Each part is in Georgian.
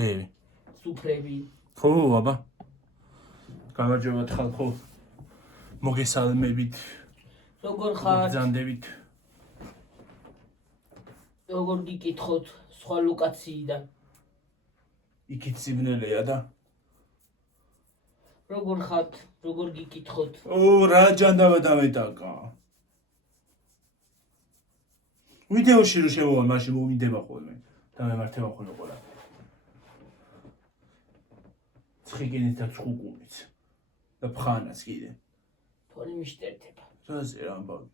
სუფრები. ხო, აბა. გამარჯობათ ხალხო. მოგესალმებით. როგორ ხართ? მოგზანდებით. როგორ გიკითხოთ სხვა ლოკაციიდან? იქით სიბნელეა და. როგორ ხართ? როგორ გიკითხოთ? რა ჯანდაბა დამეტაკა. ვიდეოში რო შემოვა, მაშინ მოვიდება ხოლმე და მემართება ხოლმე ყველა. ცხიგინით და ცხუკუნით და ფხანას კიდე. თორი მიშტერდება. რაზე რა ამბავი?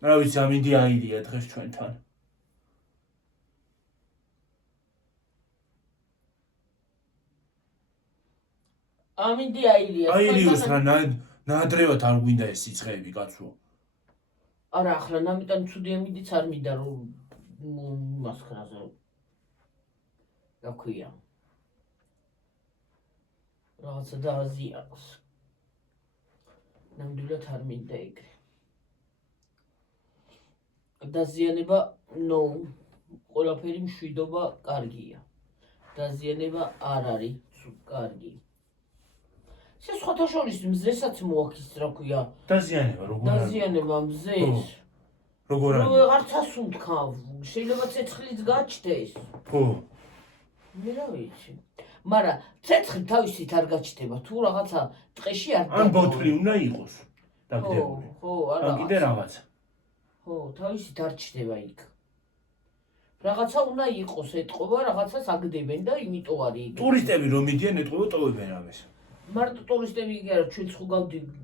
რა ვიცი, ამინდი აირია დღეს ჩვენთან. ამინდი აირია. აირიოს რა ნადრევად არ გვინდა ეს სიცხეები კაცო. არა, ახლა ნამიტან ცუდი ამინდიც არ მინდა რომ მასქრაზე. რა ქვია? რაღაცა დააზიანოს. ნამდვილად არ მინდა ეგრე. დაზიანება ნო. ყველაფერი მშვიდობა კარგია. დაზიანება არ არის კარგი. ეს სხვათა შორის მზესაც მოაქის რა ქვია. დაზიანება როგორ არის? დაზიანება მზეს. როგორ არის? ვეღარცას უნთქავ. შეიძლება ცეცხლიც გაჩნდეს. ხო. მე რა ვიცი. მაგრამ ცეცხლი თავისით არ გაჩნდება. თუ რაღაცა ტყეში არ ან ბოთლი უნდა იყოს დაგდებული. ხო, არა. ან კიდე რაღაცა. ხო, თავისით არ ჩნდება იქ. რაღაცა უნდა იყოს ეტყობა, რაღაცას აგდებენ და იმიტომ არის იქ. ტურისტები რომ მიდიან ეტყობა ტოვებენ ამას. მარტო ტურისტები კი არა, ჩვენც ხო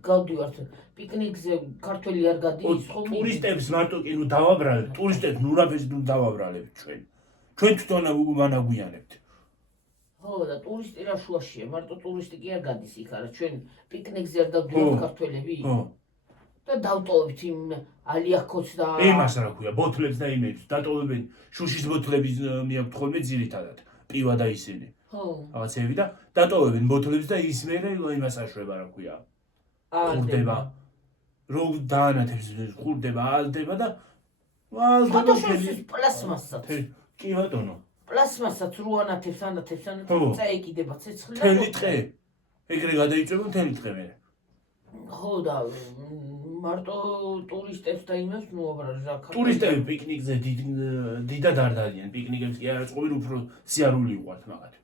გავდივართ პიკნიკზე, ქართველი არ გადის ხო? ტურისტებს მარტო კი ნუ დავაბრალებ, ტურისტებს ნურაფეს ნუ დავაბრალებ ჩვენ. ჩვენ თვითონ ვანაგვიანებთ. ხო, და ტურისტი რა შუაშია, მარტო ტურისტი კი არ გადის იქ, არა, ჩვენ პიკნიკზე არ დავდივართ ქართველები. ხო. და დავტოვებთ იმ ალიაქოს და იმას რა ქვია, ბოთლებს და იმებს დატოვებენ. შუშის ბოთლები მიაქვთ ხოლმე ძირითადად. პივა და ისინი. ხო. რაღაცები და დატოვებენ ბოთლებს და ის მერე იმას აშვება რა ქვია. ხურდება. რო დაანათებს ხურდება, ალდება და ფოტოშოპის პლასმასსაც. კი ბატონო. პლასმასაც რო ანათებს წაეკიდება ცეცხლი და მთელი დღე. ეგრე გადაიწვება მთელი დღე მე. ხო და მარტო ტურისტებს და იმას მოაბრალებს რა ქართული. ტურისტები პიკნიკზე დიდად არ დადიან, პიკნიკებს კი არა წყობილ უფრო სიარული უყვართ მაგათ.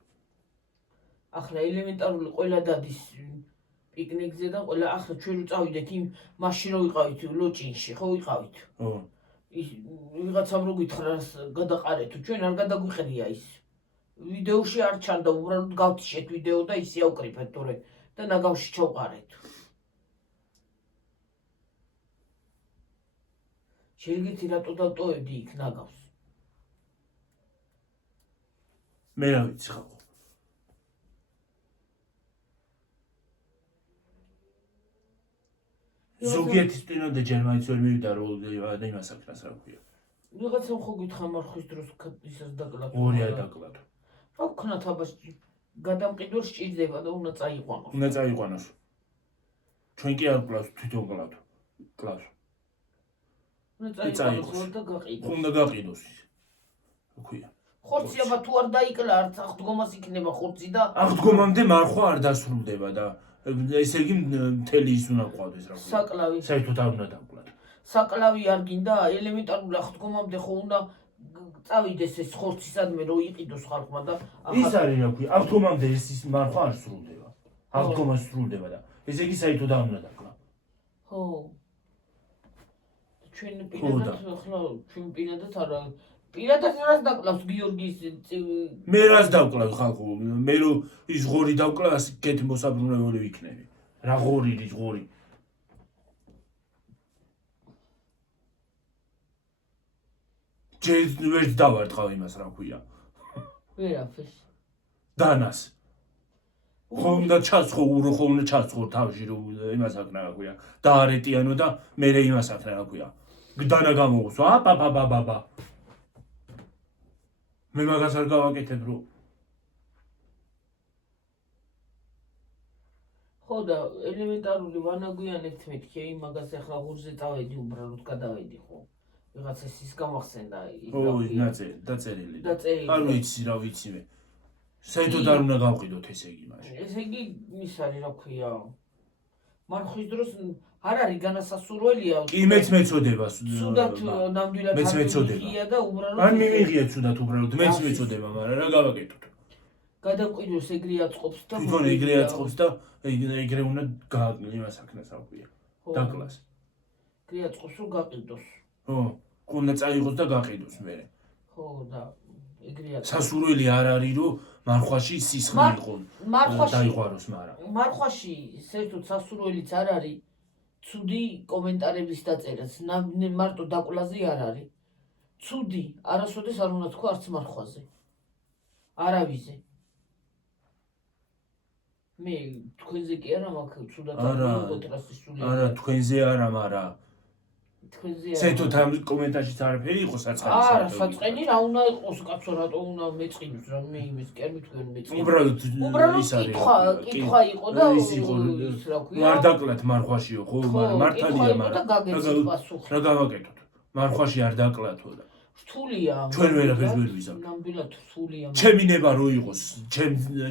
ახლა ელემენტარული ყველა დადის პიკნიკზე და ყველა ახლა ჩვენ რო წავიდეთ იმ მაშინ რო ვიყავით ლოჭინში, ხო ვიყავით. ხო. ის ვიღაცამ რო გითხრას გადაყარეთო, ჩვენ არ გადაგვიყრია ის. ვიდეოში არ ჩანდა, უბრალოდ გავთიშეთ ვიდეო და ისე ავკრიფეთ თორე და ნაგავში ჩავყარეთ. შეგიძლიათ რატო დავტოვებდი იქ ნაგავს? მე რა ვიცი ხალხო. ზოგიერთი სტინოდე ჯერ მაინც ვერ მივიდა რომ და იმას აკრას რა ქვია. ვიღაცამ ხო გითხრა მარხვის დროს ისას დაკლატო. ორი არ დაკლატო. რა ვქნათ აბა გადამყიდვა სჭირდება და უნდა წაიყვანოს. უნდა წაიყვანოს. ჩვენ კი არ კლავს თვითონ კლავთ. კლავს. უნდა წაიყვანოს და გაყიდოს. უნდა გაყიდოს. რა ქვია. ხორცი აბა თუ არ დაიკლა არც აღდგომას იქნება ხორცი და აღდგომამდე მარხვა არ დასრულდება და ესე იგი მთელი ის უნდა ყავდეს რა ქვია. საკლავი. საერთოდ არ უნდა დავკლათ. საკლავი არ გინდა ელემენტარული აღდგომამდე ხო უნდა წავიდეს ეს ხორცი სადმე რომ იყიდოს ხალხმა და ის არის რა ქვია. აღდგომამდე ის მარხვა არ სრულდება. აღდგომა სრულდება და ესე იგი საერთოდ არ უნდა დაკლა. ხო. ჩვენ პირადად ახლა ჩვენ პირადად არა პირადად რას დაკლავს გიორგის მე რას დავკლავ ხალხო? მე რო ის ღორი დავკლა, ასეთ მოსაბრუნებელი ვიქნები. რა ღორი ის ღორი? ჯერ ვერ დავარტყავ იმას რა ქვია. ვერაფერს. დანას. ხომ და ჩაცხო, ხომ და ჩაცხო თავში რომ იმას აკნა რა ქვია. დაარეტიანო და მე იმას აკნა რა ქვია. დანა გამოუსვა, აბა. მე მაგას არ გავაკეთებ რო. ხო და ელემენტარული ვანაგვიანებთ მეთქე იმ მაგას ახლა ღურზე წავედი უბრალოდ გადავედი ხო. ვიღაცა ის გამახსენდა ის ო დაწერილი. არ ვიცი რა ვიცი მე. საერთოდ არ უნდა გავყიდოთ ესე იგი მაშინ. ესე იგი ის არის რა ქვია. მარხვის დროს არ არის განასასურველია. კი მეც მეწოდება. ცუდად ნამდვილად მეც მეწოდება. მიღია და უბრალოდ არ მიმიღია ცუდად უბრალოდ მეც მეწოდება, მაგრამ რა გავაკეთოთ. გადაკვირვოს ეგრე აწყობს და თვითონ ეგრე აწყობს და ეგრე უნდა იმას აქნას აღვია. დაკლას. ეგრე აწყობს რომ გაყიდოს. ხო, უნდა წაიღოს და გაყიდოს მე. ხო და ეგრე აწყობს. სასურველი არ არის რომ მარხვაში სისხლი იყო. დაიყვაროს, მაგრამ მარხვაში საერთოდ სასურველიც არ არის. ცუდი კომენტარების დაწერაც, მარტო დაკლაზე არ არის. ცუდი არასოდეს არ უნდა თქვა არც მარხვაზე. არავიზე. მე თქვენზე კი არა მაქვს ცუდად აღიაროთ რასისტული. არა, თქვენზე არა, მაგრამ თქვენზე საერთოდ ამ კომენტარშიც არაფერი იყო საწყალი. არა, საწყენი რა უნდა იყოს კაცო, რატო უნდა მეწყინოს რა მე იმის კი არ მithქვენ მეწყინოს. უბრალოდ ის არის. კითხვა იყო და ის იყო რა ქვია. არ დაკლათ მარხვაშიო, ხო, მაგრამ მართალია, მაგრამ რა გავაკეთოთ? მარხვაში არ დაკლათო და რთულია. ჩვენ ვერაფერს ვერ ვიზავთ. ნამდვილად რთულია. ჩემი ნება რო იყოს,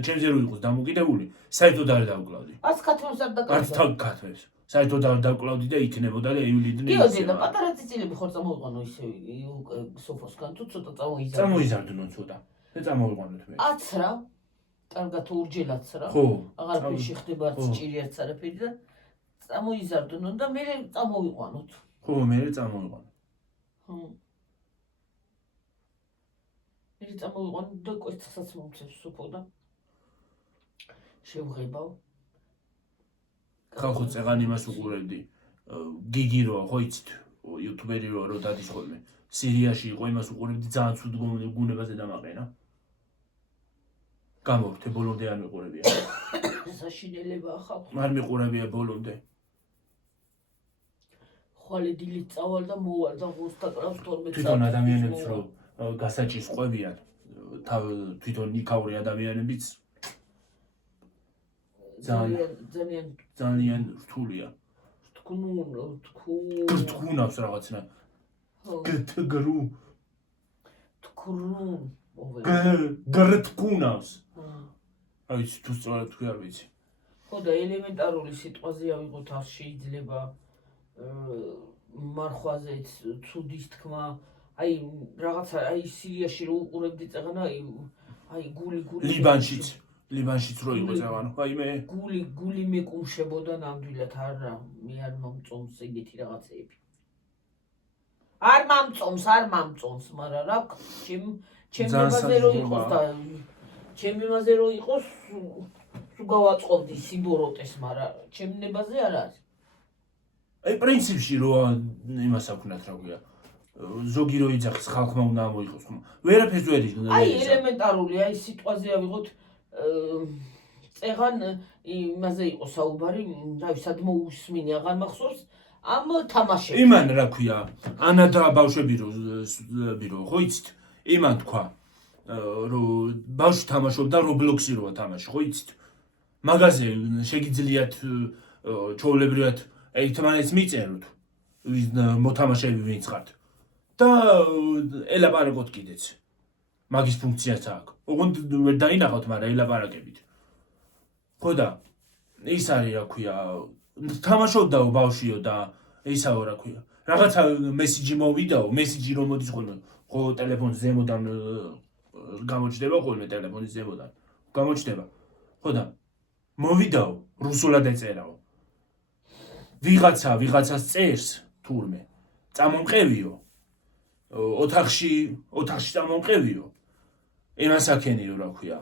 ჩემზე რო იყოს დამოკიდებული, საერთოდ არ დავკლავდი. არც ქათმებს არ არც დაკარგა. თან ქათმებს. საერთოდ არ დავკლავდი და იქნებოდა და ივლიდან გიოდი და პატარა წიწილები ხარ წამოვიყვანო ისე სოფოსგან თუ ცოტა წამოიზარდო. წამოიზარდნო ცოტა. და წამოვიყვანოთ მე. აცრა. კარგად ორჯელაც რა. ხო. აღარაფერი შეხდება არც ჭირი არც არაფერი და წამოიზარდნო და მე წამოვიყვანოთ. ხო, მე წამოვიყვანო. ხო. მე წამოვიყვანო და კვერცხსაც მომცემ სოფო და შევღებავ. ხალხო წეღან იმას უყურებდი. გიგი როა, ხო იცით? იუთუბერი როა, რო დადის ხოლმე. სირიაში იყო იმას უყურებდი, ძალიან ცუდ გუნებაზე დამაყენა. გამოვთე ბოლომდე არ მიყურებია. საშინელებაა ხალხო. არ მიყურებია ბოლომდე. ხვალე დილით წავალ და მოვალ და ღოს დაკრავს 12 თვითონ ადამიანებს რო გასაჭის ყვებიან, თვითონ ნიკაური ადამიანებიც ძალიან რთულია. გრთქუნავს რაღაცნა. გრთქუნავს. აი თუ სწორად თქვი არ ვიცი. ხო და ელემენტარული სიტყვაზე ავიღოთ არ შეიძლება მარხვაზეც ცუდის თქმა აი რაღაცა აი სირიაში რო უყურებდი წაღანა აი გული ლიბანშიც რო იყო წაღანა აი მე გული მეკუმშებოდა ნამდვილად არა მე არ მომწონს ეგეთი რაღაცეები არ მომწონს მაგრამ რა ჩემებაზე რო იყოს და ჩემებაზე რო იყოს თუ გავაწყობდი სიბოროტეს მაგრამ ჩემნებაზე არ არის აი პრინციპში რო იმას აქვს რა ქვია ზოგი რო იძახის ხალხმა უნდა ამოიღოს ხომ ვერაფერს ვერ იგნორებს აი ელემენტარული აი სიტყვაზე ავიღოთ წეღან იმაზე იყო საუბარი რა ვსად მოусმინე აღარ მახსოვს ამ თამაშებში იმან რა ქვია ანა და ბავშვები რო ხო იცით იმან თქვა რომ ბავშვი თამაშობდა რობლოქსი როა თამაში ხო იცით მაგაზე შეგიძლიათ ჩოვლებრივად ერთმანეთს მიწეროთ მოთამაშეები ვინც ხართ და ელაპარაკოთ კიდეც მაგის ფუნქციაც აქვს ოღონდ ვერ დაინახავთ მაგრამ ელაპარაკებით ხო და ის არის რა ქვია თამაშობდაო ბავშვიო და ისაო რა ქვია რაღაცა მესიჯი მოვიდაო მესიჯი რომ მოდის ხოლმე ხო ტელეფონის ზემოდან გამოჩდება ხოლმე ტელეფონის ზემოდან გამოჩდება ხო და მოვიდაო რუსულად ეწერაო ვიღაცას წერს თურმე წამომყევიო ოთახში წამომყევიო ემასაკენიო რა ქვია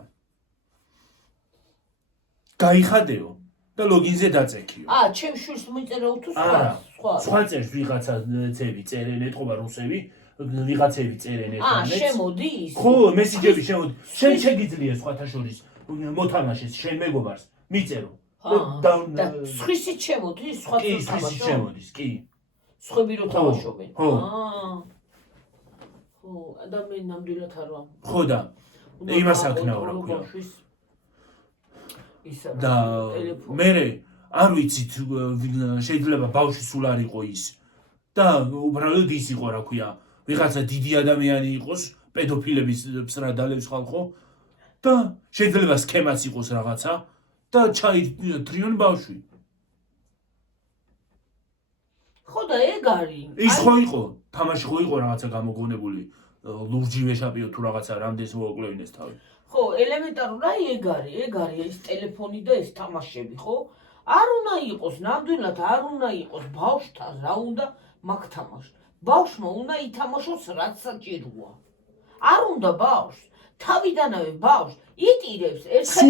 გაიხადეო და ლოგინზე დაწექიო ჩემ შვილს მიწერო თუ სხვა წერს ვიღაცაცები წერენ ეთყობა რუსები ვიღაცები წერენ ერთმანეთს შემოდის ხო მესიჯები შემოდის შენ შეგიძლია სხვათა შორის მოთამაშეს შენ მეგობარს მიწერო და სხვისით შემოდის სხვა შემოდის კი სხვები რო თამაშობენ ხო ადამიანი ნამდვილად არ ვამ ხო და იმას აქნაო რა ქვია და მე არ ვიცით შეიძლება ბავშვი სულ არ იყო ის და უბრალოდ ის იყო რა ქვია ვიღაცა დიდი ადამიანი იყოს პედოფილების მსრადალებს ხალხო და შეიძლება სქემაც იყოს რაღაცა და ჩაიტრიონ ბავშვი. ხო და ეგ არის. ის ხო იყო, თამაში ხო იყო რაღაცა გამოგონებული, ლურჯი ვეშაპიო თუ რაღაცა რამდენს მოუკლევინეს თავი. ხო, ელემენტარული აი ეგ არის ეს ტელეფონი და ეს თამაშები, ხო? არ უნდა იყოს ნამდვილად, არ უნდა იყოს ბავშვთან რა უნდა მაგ თამაში. ბავშვმა უნდა ითამაშოს რაც საჭიროა. არ უნდა ბავშვს თავიდანავე ბავშვს იტირებს ერთხელ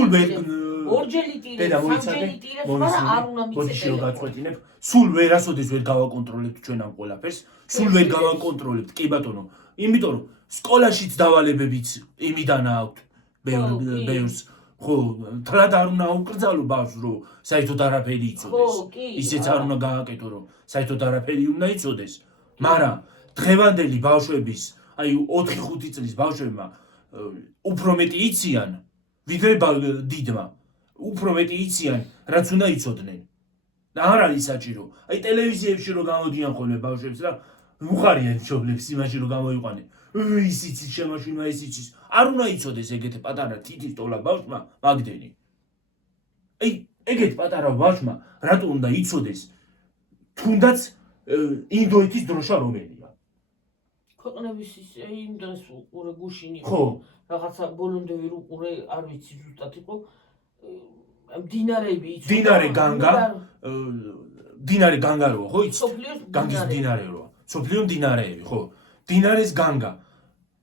ორჯერ იტირებს, სამჯერ იტირებს, მაგრამ არ უნდა მიწეთელო. სულ ვერასოდეს ვერ გავაკონტროლებთ ჩვენ ამ ყველაფერს, სულ ვერ გავაკონტროლებთ, კი ბატონო, იმიტომ რომ სკოლაშიც დავალებებიც იმიდანა აქვთ ბევრს, ხო, თლად არ უნდა აუკრძალო ბავშვს, რომ საერთოდ არაფერი იცოდეს. ისეც არ უნდა გააკეთო, რომ საერთოდ არაფერი უნდა იცოდეს. მაგრამ დღევანდელი ბავშვების, აი 4-5 წლის ბავშვებმა უფრო მეტი იციან, ვიდრე დიდმა. უფრო მეტი იციან, რაც უნდა იცოდნენ. და არ არის საჭირო. აი ტელევიზიებში რომ გამოდიან ხოლმე ბავშვებს და უყარიან მშობლებს იმაში რომ გამოიყვანენ. ის იცის შემაშინა ის იცის. არ უნდა იცოდეს ეგეთ პატარა თითის ტოლა ბავშვმა მაგდენი. აი ეგეთ პატარა ბავშვმა რატო უნდა იცოდეს თუნდაც ინდოეთის დროშა რომელია? ქვეყნების იმ დროს უყურე გუშინ იყო. ხო. რაღაცა ბოლომდე ვერ უყურე, არ ვიცი ზუსტად იყო. მდინარეები იცოდა. მდინარე განგა როა, ხო იცით? განგის მდინარე როა. სოფლიო მდინარეები, ხო. მდინარეს განგა.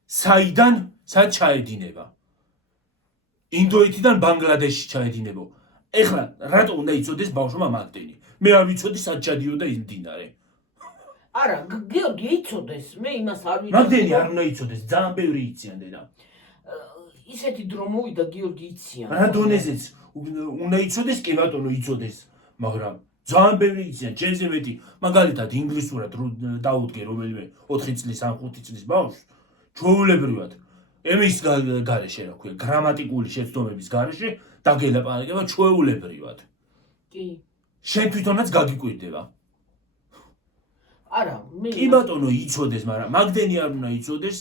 საიდან სად ჩაედინება? ინდოეთიდან ბანგლადეშში ჩაედინებო. ეხლა რატო უნდა იცოდეს ბავშვმა მაგდენი? მე არ ვიცოდი სად ჩადიოდა ის მდინარე. არა, გიორგი იცოდეს, მე იმას არ ვიცი. მაგდენი არ უნდა იცოდეს, ძალიან ბევრი იციან დედა. ისეთი დრო მოვიდა გიორგი იციან. რა დონეზეც უნდა იცოდეს, კი ბატონო იცოდეს, მაგრამ ძალიან ბევრი იციან, ჩემზე მეტი, მაგალითად ინგლისურად დაუდგე რომელიმე 4 წლის ან 5 წლის ბავშვს, ჩვეულებრივად ემის გარეშე რა ქვია, გრამატიკული შეცდომების გარეშე დაგელაპარაკება ჩვეულებრივად. კი. შენ თვითონაც გაგიკვირდება. არა, მე კი ბატონო იცოდეს, მაგრამ მაგდენი არ უნდა იცოდეს,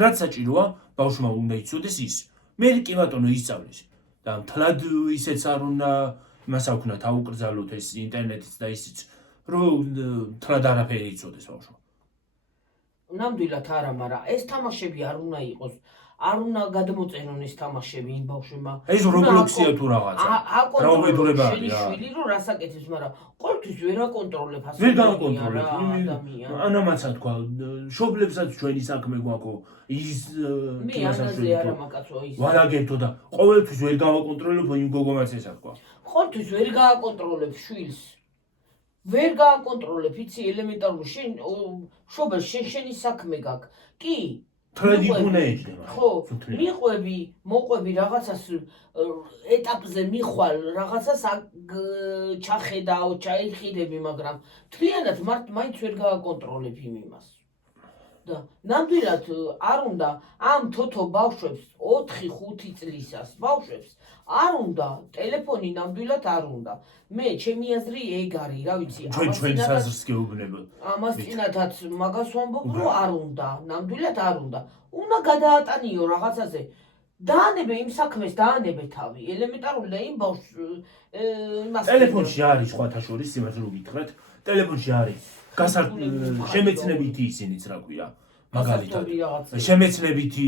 რაც საჭიროა, ბავშვმა უნდა იცოდეს ის. მე კი ბატონო ისწავლის. და მთლად ისეც არ უნდა იმას აქვთ აუკრძალოთ ეს ინტერნეტიც და ისიც, რომ მთლად არაფერი იცოდეს ბავშვმა. ნამდვილად არა, მაგრამ ეს თამაშები არ უნდა იყოს. არ უნდა გადმოწერონ ეს თამაშები იმ ბავშვებმა. ეს Roblox-ია თუ რაღაცა. რა უბედურება არის რა. შვილი რომ რასაკეთებს, მაგრამ ყოველთვის ვერ აკონტროლებ ასე. ვერ გავაკონტროლებ. ანამაცა თქვა, მშობლებსაც ჩვენი საქმე გვაქვს. ის მე ანაზე არა მაკაცო ის. ვანაგებთო და ყოველთვის ვერ გავაკონტროლებ იმ გოგომაც ესა თქვა. ყოველთვის ვერ გააკონტროლებ შვილს. ვერ გააკონტროლებ, იცი ელემენტარული შენ მშობელს შენი საქმე გაქვს. კი თლედი უნდა ეჭდება. ხო, მიყვები, მოყვები რაღაცას ეტაპზე მიხვალ, რაღაცას ჩახედაო, ჩაიხიდები, მაგრამ თლიანად მაინც ვერ გააკონტროლებ იმას. და ნამდვილად არ უნდა ამ თოთო ბავშვებს 4-5 წლისას ბავშვებს არ უნდა ტელეფონი ნამდვილად არ უნდა. მე ჩემი აზრი ეგ არის, რა ვიცი, ჩვენ საზრს გეუბნებოდ. ამას წინათაც მაგას ვამბობ, რომ არ უნდა, ნამდვილად არ უნდა. უნდა გადაატანიო რაღაცაზე. დაანებე იმ საქმეს, დაანებე თავი, ელემენტარული და იმ ბავშვს იმას ტელეფონში არის სხვათა შორის იმას რო გითხრათ, ტელეფონში არის შემეცნებითი ისინიც რა ქვია, მაგალითად შემეცნებითი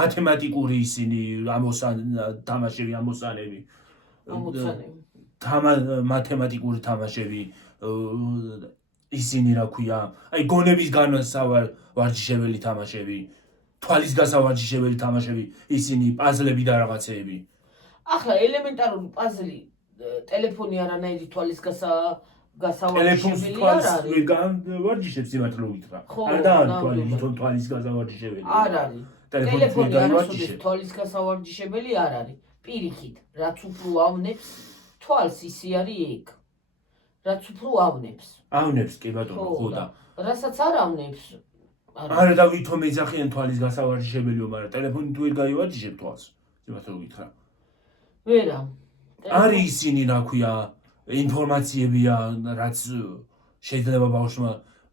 მათემატიკური ისინი თამაშები ამოსანები მათემატიკური თამაშები ისინი რა ქვია, აი გონების განსავარ ვარჯიშებელი თამაშები, თვალის გასავარჯიშებელი თამაშები, ისინი პაზლები და რაღაცეები. ახლა ელემენტარული პაზლი ტელეფონი არანაირი თვალის ტელეფონს თვალს ვერ განვარჯიშებს იმათ რო ვითხრა. არა თვალის გასავარჯიშებელი. არ არის. ტელეფონი არასოდეს თვალის გასავარჯიშებელი არ არის. პირიქით, რაც უფრო ავნებს თვალს ისი არის ეგ. რაც უფრო ავნებს. ავნებს კი ბატონო, ხო და რასაც არ ავნებს. არა და ვითომ ეძახიან თვალის გასავარჯიშებელიო, მაგრამ ტელეფონი თუ ვერ გაივარჯიშებ თვალს, იმათ რო ვითხრა. ვერა. არის ისინი რა ქვია, ინფორმაციებია, რაც შეიძლება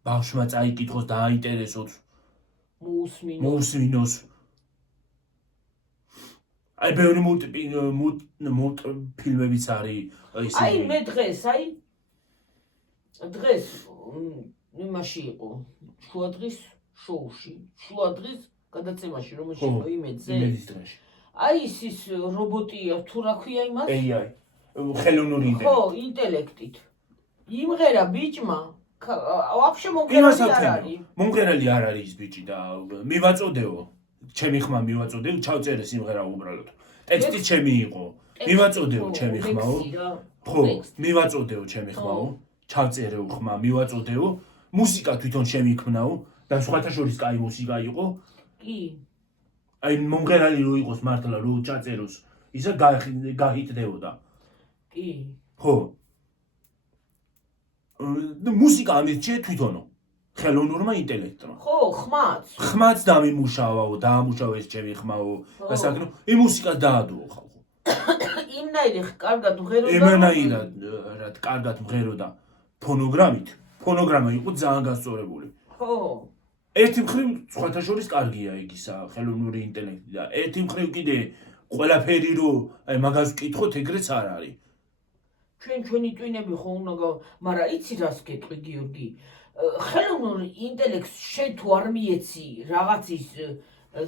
ბავშვმა წაიკითხოს და აინტერესოს. მოусმინოს. აი ბევრი მულტფილმებიც არის აი მე დღეს იმაში იყო შუადღის შოუში შუადღის გადაცემაში რომელშიც იყო იმედზე აი ის რობოტია თუ რა ქვია იმას AI ხელოვნური ხო ინტელექტით იმღერა ბიჭმა вообще მომღერალი არ არის ის ბიჭი და მივაწოდეო ჩემი ხმა მივაწოდეო ჩავწერე სიმღერა უბრალოდ ტექსტი ჩემი იყო მივაწოდეო ჩემი ხმაო ხო მივაწოდეო ჩემი ხმაო ჩავწერე ხმა მივაწოდეო მუსიკა თვითონ შემიქმნაო და სხვათა შორის კაი მუსიკა იყო კი აი მომღერალი რო იყოს მართლა რო ჩაწეროს ისა გაჰიტდებოდა კი ხო მუსიკა ამირჩიე თვითონო ხელოვნურმა ინტელექტმა ხო ხმაც დამიმუშავაო დაამუშავეს ჩემი ხმაო და საკნო იმ მუსიკას დაადუო ხალხო იმნაირი კარგად მღეროდა იმენაირად კარგად მღეროდა ფონოგრამა იყო ძალიან გასწორებული ხო ერთი მხრივ სხვათა შორის კარგია იგისა ხელოვნური ინტელექტი და ერთი მხრივ კიდე ყველაფერი რო აი მაგას ვკითხოთ ეგრეც არ არის ჩვენი ტვინები ხო უნდა მაგრამ იცი რას გეტყვი გიორგი ხელოვნურ ინტელექტს შენ თუ არ მიეცი რაღაცის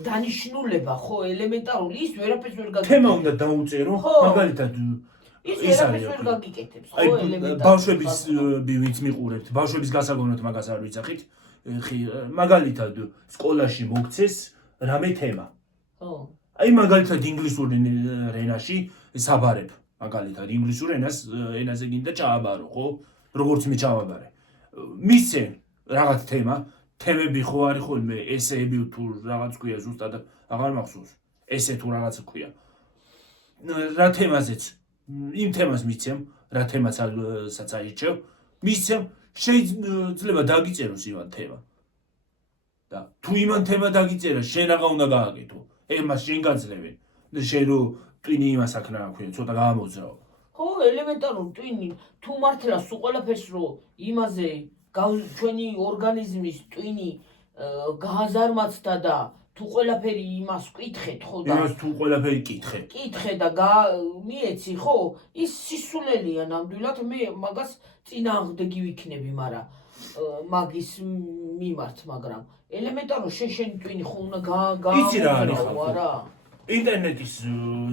დანიშნულება ხო ელემენტარული ის ვერაფერს ვერ გაგიკეთებს თემა უნდა დაუწერო მაგალითად ის ვერაფერს ვერ გაგიკეთებს ხო ელემენტარული ბავშვების ვინც მიყურებთ ბავშვების გასაგონად მაგას არ ვიცახით მაგალითად სკოლაში მოგცეს რამე თემა ხო აი მაგალითად ინგლისურ ენაში საბარებ მაგალითად ინგლისურ ენაზე გინდა ჩააბარო ხო როგორც მე ჩავაბარე მისცე რაღაც თემები ხო არის ხოლმე ესეები თუ რაღაც ქვია ზუსტად აღარ მახსოვს ესე თუ რაღაც ქვია რა თემაზეც იმ თემას მიცემ რა თემასაც აირჩევ მისცემ შეიძლება დაგიწეროს იმან თემა და თუ იმან თემა დაგიწერა შენ რაღა უნდა გააკეთო ემას შენ გაძლევენ და შენ რო ტვინი იმას აქ რა ქვია ცოტა გამოძრაო ხო ელემენტარული ტვინი თუ მართლა სულ ყველაფერს რო იმაზე ჩვენი ორგანიზმის ტვინი გააზარმაცდა და თუ ყველაფერი იმას ვკითხეთ ხო და იმას თუ ყველაფერი კითხე და მიეცი ხო ის სისულელია ნამდვილად მე მაგას წინააღმდეგი ვიქნები მაგრამ მაგის მიმართ მაგრამ ელემენტარული შენ ტვინი ხო უნდა იცი რა არის ხალხო ინტერნეტის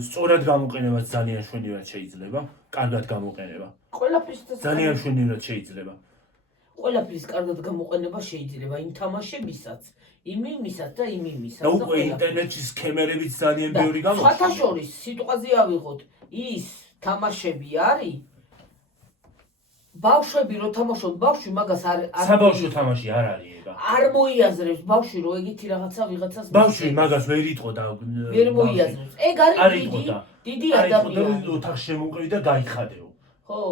სწორად გამოყენებაც ძალიან შვენივრად შეიძლება კარგად გამოყენება ყველაფრის ძალიან შვენივრად შეიძლება ყველაფრის კარგად გამოყენება შეიძლება იმ თამაშებისაც იმისას და იმისას და უკვე ინტერნეტში სქემერებიც ძალიან ბევრი გამოჩნდა სხვათა შორის სიტყვაზე ავიღოთ ის თამაშები არის ბავშვები რო თამაშობ ბავშვი მაგას არ საბავშვო თამაში არ არის ეგა არ მოიაზრებს ბავშვი რო ეგეთი რაღაცა ვიღაცას ბავშვი მაგას ვერ იტყო და ვერ მოიაზრებს ეგ არის დიდი ადამიანი ოთახში შემოყვი და გაიხადეო ხო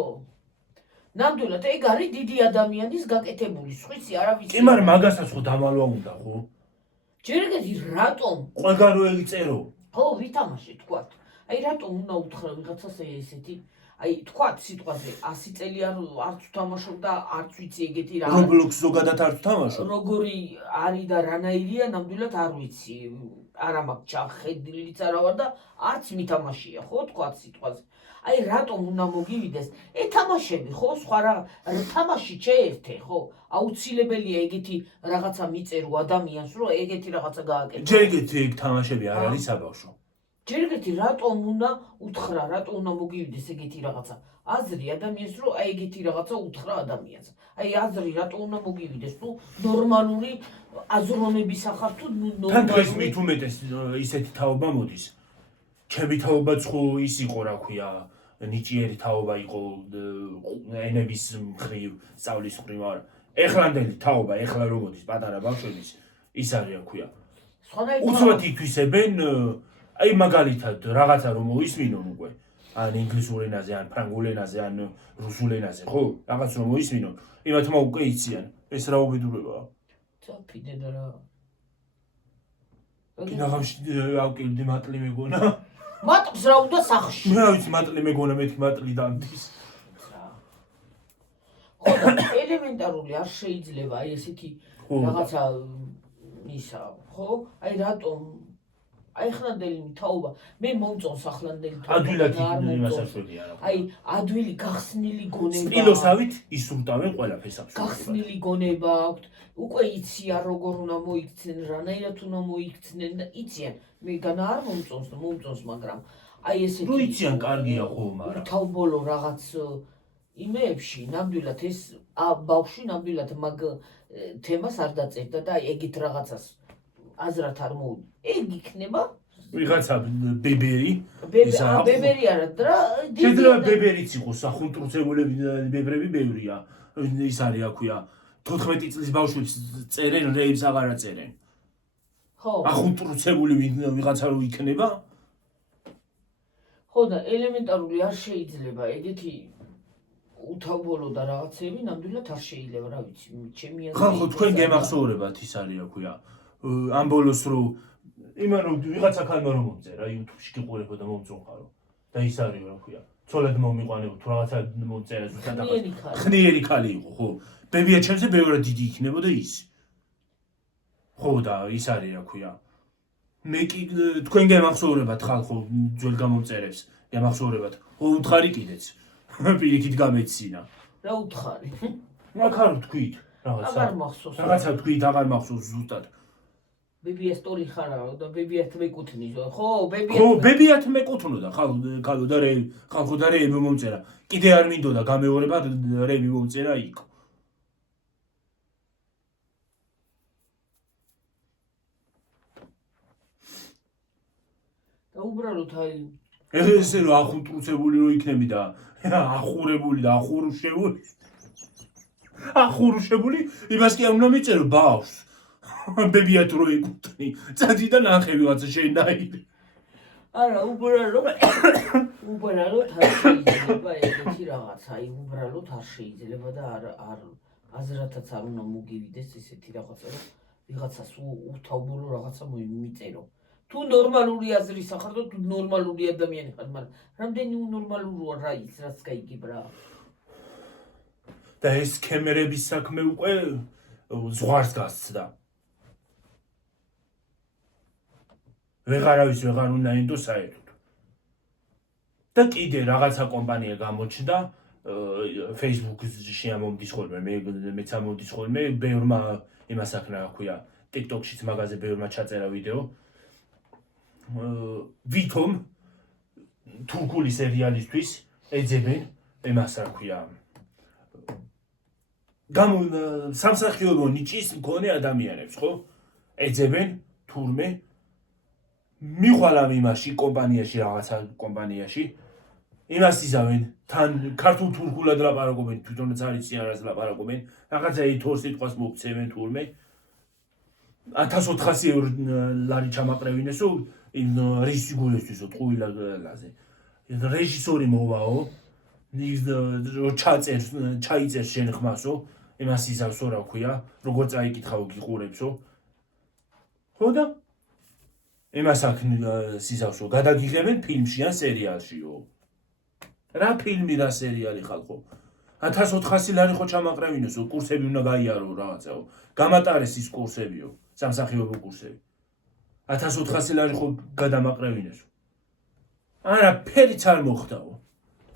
ნამდვილად ეგ არის დიდი ადამიანის გაკეთებული სხვისი არავის კი მაგრამ მაგასაც ხო დამალვა უნდა ხო ჯერ ეგეთი რატომ ყველგან რო ეგწერო ხო ვითამაშე თქვათ აი რატომ უნდა უთხრა ვიღაცას ესეთი აი თქვათ სიტყვაზე 100 წელი არც ვთამაშობ და არც ვიცი ეგეთი რა Roblox ზოგადად არც ვთამაშობ როგორი არის და რანაირია ნამდვილად არ ვიცი არა მაქვს ჩახედილიც არა ვარ და არც მითამაშია ხო თქვათ სიტყვაზე აი რატომ უნდა მოგივიდეს ეთამაშები ხო სხვა რა თამაში შეერთე ხო აუცილებელია ეგეთი რაღაცა მიწერო ადამიანს რომ ეგეთი რაღაცა გააკეთო ჯერ ეგეთი ეგ თამაშები არ არის საბავშვო ჯერ ეგეთი რატომ უნდა უთხრა რატომ უნდა მოგივიდეს ეგეთი რაღაცა აზრი ადამიანს რომ აი ეგეთი რაღაცა უთხრა ადამიანს აი აზრი რატომ უნდა მოგივიდეს თუ ნორმალური აზროვნების ახარ თუ თან დღეს მით უმეტეს ისეთი თაობა მოდის ჩემი თაობაც ხო ის იყო რა ქვია ნიჭიერი თაობა იყო ენების მხრივ სწავლის მხრივ მაგრამ ეხლანდელი თაობა ეხლა რო მოდის პატარა ბავშვების ის არის რა ქვია უცბად ითვისებენ აი მაგალითად რაღაცა რომ მოისმინონ უკვე ან ინგლისურ ენაზე ან ფრანგულ ენაზე ან რუსულ ენაზე ხო რაღაც რომ მოისმინონ იმათმა უკვე იციან ეს რა უბედურებაა წაფიდე და რა კინაღამში ავკილდი მატლი მეგონა მატლს რა უნდა სახში მე ვიცი მატლი მეგონა მეთქი მატლი დამდის ხო ელემენტარული არ შეიძლება აი ესეთი რაღაცა ისა ხო აი რატომ აი ახლანდელი თაობა მე მომწონს ახლანდელი ადვილად არ იმასაშვებია რა. აი ადვილი გახსნილი გონება სპილოსავით ისურტავენ ყველაფერს აქვს. გახსნილი გონება აქვთ უკვე იციან როგორ უნდა მოიქცნენ რანაირად უნდა მოიქცნენ და იციან მე განა არ მომწონს მაგრამ აი ესეთი რო იციან კარგია ხო მაგრამ თავბოლო რაღაც იმეებში ნამდვილად ეს ბავშვი ნამდვილად მაგ თემას არ დაწერდა და ეგით რაღაცას აზრად არ მოვიდა ეგ იქნება ვიღაცა ბებერი ბებერი არა და შეიძლება ბებერიც იყოს ახუნტრუცებულები ბებრები ბევრია ის არის აქვია 14 წლის ბავშვებს წერენ რეიბს აღარა წერენ ხო ახუნტრუცებული ვიღაცა რო იქნება ხო და ელემენტარული არ შეიძლება ეგეთი უთავბოლო და რაღაცები ნამდვილად არ შეიძლება რა ვიცი ჩემი აზრით ხო თქვენ გემახსოვრებათ ის არის აქვია ამ ბოლოს რო იმან რომ ვიღაცა ქალმა რომ მომწერა YouTube-ში გიყურებოდა და მომწონხარო და ის არის რა ქვია ცოლად მომიყვანებო თუ რაღაცა მომწერა ზუსტად ხნიერი ქალი იყო ხო ბებია ჩემზე ბევრად დიდი იქნებოდა ის ხო და ის არის რა ქვია მე კი თქვენ გემახსოვრებათ ხალხო ძველ გამომწერებს გემახსოვრებათ ხო უთხარი კიდეც პირიქით გამეცინა რა უთხარი მაგარო თქვით რაღაცა აღარ მახსოვს რაღაცა თქვით აღარ მახსოვს ზუსტად ბებია სტორი ხარა და ბებიათ მეკუთვნის ხო ბებიათ მეკუთვნოდა ხალხო და რეი მომწერა კიდე არ მინდოდა გამეორება რეი მომწერა იქ და უბრალოდ აი ესე რომ ახუნტრუცებული რო იქნები და ახურებული და ახურუშებული იმას კი არ უნდა მიწერო ბავშვს ბებიათ რო ეკუთვნი წადი და ნახე ვიღაცა შენაირი არა უბრალოდ არ შეიძლება ეგეთი რაღაცა აი უბრალოდ არ შეიძლება და არ აზრათაც არ უნდა მოგივიდეს ესეთი რაღაცა რომ ვიღაცას უთავბოლო რაღაცა მიწერო თუ ნორმალური აზრის ახარ და თუ ნორმალური ადამიანი ხარ მაგრამ რამდენი უნორმალურია რა ის რაც გაიგებ რა და ეს კემერების საქმე უკვე ზღვარს გასცდა ვეღარავის ვეღარ უნდა ინდო საერთოდ და კიდე რაღაცა კომპანია გამოჩნდა Facebook-ში ამომდის ხოლმე მეც ამომდის ხოლმე ბევრმა იმას აქნა რა ქვია TikTok-შიც მაგაზე ბევრმა ჩაწერა ვიდეო ვითომ თურქული სერიალისთვის ეძებენ იმას რა ქვია სამსახიობო ნიჭის მქონე ადამიანებს ხო ეძებენ თურმე მიხვალავ იმაში კომპანიაში რაღაცა კომპანიაში იმას იზავენ თან ქართულ თურქულად ლაპარაკობენ თვითონაც არის არას ლაპარაკობენ რაღაცა ეთორ სიტყვას მოგცემენ თურმე 1400 ევრო ლარი ჩამაყრევინესო იმ რეჟისორისთვისო ტყუილაზე რეჟისორი მოვაო ჩაიწერს შენ ხმასო იმას იზავსო რა ქვია როგორ წაიკითხავ გიყურებსო ხო და იმას აქ სიზავსო გადაგიღებენ ფილმში ან სერიალშიო რა ფილმი რა სერიალი ხალხო 1400 ლარი ხო ჩამაყრევინესო კურსები უნდა გაიარო რაღაცაო გამატარეს ის კურსებიო სამსახიობო კურსები 1400 ლარი ხო გადამაყრევინესო არა ფერიც არ მოხდაო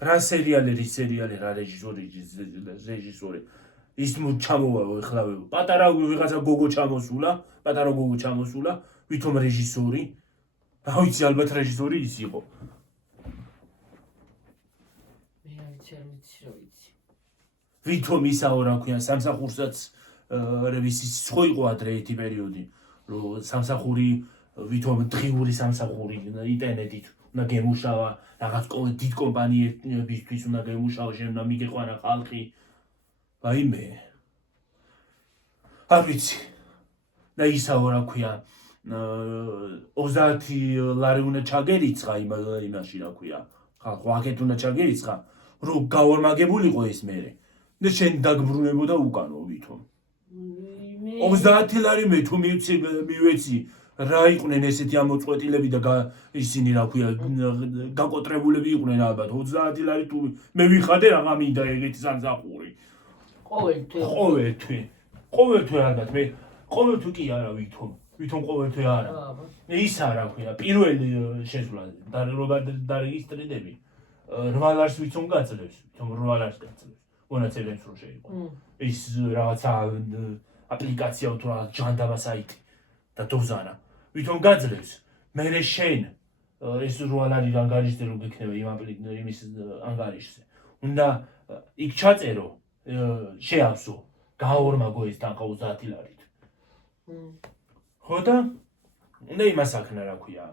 რა სერიალი რა რეჟისორი ის ჩამოვაო ეხლავე პატარა ვიღაცა გოგო ჩამოსულა ვითომ რეჟისორი რა ვიცი ალბათ რეჟისორი ის იყო ვითომ ისაო რა ქვია სამსახურსაც რევიზიის ხო იყო ადრე ერთი პერიოდი რომ სამსახური ვითომ დღიური სამსახური იტენედით უნდა გემუშავა რაღაც დიდ კომპანიებისთვის უნდა გემუშავა შენ უნდა მიგეყვანა ხალხი ვაიმე არ ვიცი და ისაო რა ქვია 30 ლარი უნდა ჩაგერიცხა იმაში რა ქვია ხალხო აქეთ უნდა ჩაგერიცხა რომ გავორმაგებულიყო ეს მერე და შენ დაგბრუნებოდა უკანო ვითომ 30 ლარი მე თუ მივეცი რა იყვნენ ესეთი ამოწყვეტილები და ისინი რა ქვია გაკოტრებულები იყვნენ ალბათ 30 ლარი თუ მე ვიხადე რაღა მინდა ეგეთი სამსახური ყოველთვე ალბათ მე ყოველთვე კი არა ვითომ ვითომ ყოველთვე არა. ის არა ქვია, პირველი შესვლა დარეგისტრირდები 8 ლარს ვითომ გაძლევს, ვითომ 8 ლარს გაძლევს. მონაცემებს რო შეიყო. ის რაღაცა აპლიკაცია თუ რა ჯანდაბა საიტი და დოზანა. ვითომ გაძლევს, მერე შენ ეს 8 ლარი ანგარიშზე რო გექნება იმის ანგარიშზე. უნდა იქ ჩაწერო, შეავსო, გაორმაგო ეს თანხა 30 ლარით. ხო და უნდა იმას აქნა რა ქვია.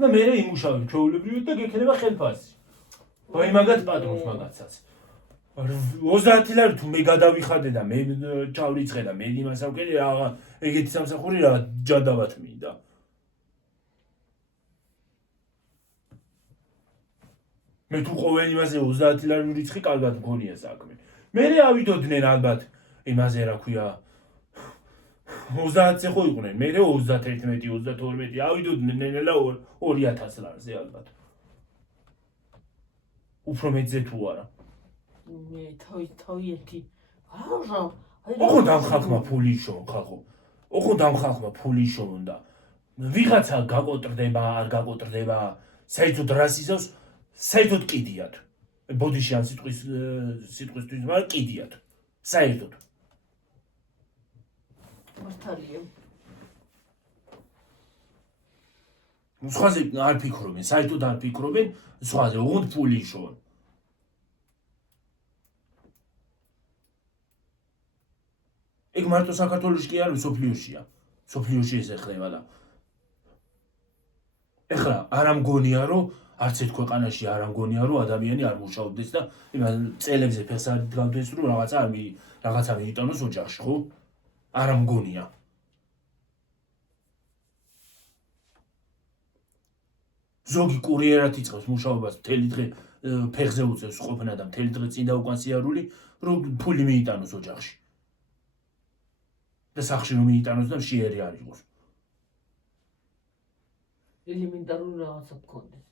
და მერე იმუშავებ ჩვეულებრივად და გექნება ხელფასი. ვაი მაგათ პატრონს მაგაცაც. 30 ლარი თუ მე გადავიხადე და მე ჩავრიცხე და მე იმას ავკერი რა ეგეთი სამსახური რა ჯანდაბათ მინდა. მე თუ ყოველ იმაზე 30 ლარი ვირიცხი, კარგად მგონია საქმე. მერე ავიდოდნენ ალბათ იმაზე რა ქვია 30-ზე ხო იყვნენ, მერე 31, 32 ავიდოდნენ ნელა 2000 ლარზე ალბათ. უფრო მეძე თუ არა. მე თავი არა ოღონდ ამ ხალხმა ფული შონ ხალხო. ოღონდ ამ ხალხმა ფული შონ და ვიღაცა გაკოტრდება, არ გაკოტრდება, საერთოდ რას იზავს, საერთოდ კიდიათ. ბოდიში ამ სიტყვისთვის, მაგრამ კიდიათ. საერთოდ. მართალია. სხვაზე არ ფიქრობენ, საერთოდ არ ფიქრობენ, სხვაზე ოღონდ ფული შონ. ეგ მარტო საქართველოში კი არის, სოფლიოშია. სოფლიოში ესე ხდება და ეხლა არ ამგონია რომ არც ერთ ქვეყანაში არ ამგონია რომ ადამიანი არ მუშაობდეს და იმას წელებზე ფეხს არ დგავდეს რომ რაღაცა მიიტანოს ოჯახში, ხო? არ ამგონია. ზოგი კურიერად იწყებს მუშაობას, მთელი დღე ფეხზე უწევს ყოფნა და მთელი დღე წინ და უკან სიარული, რომ ფული მიიტანოს ოჯახში. და სახში რომ მიიტანოს და მშიერი არ იყოს. ელემენტარული რაღაცა გქონდეს.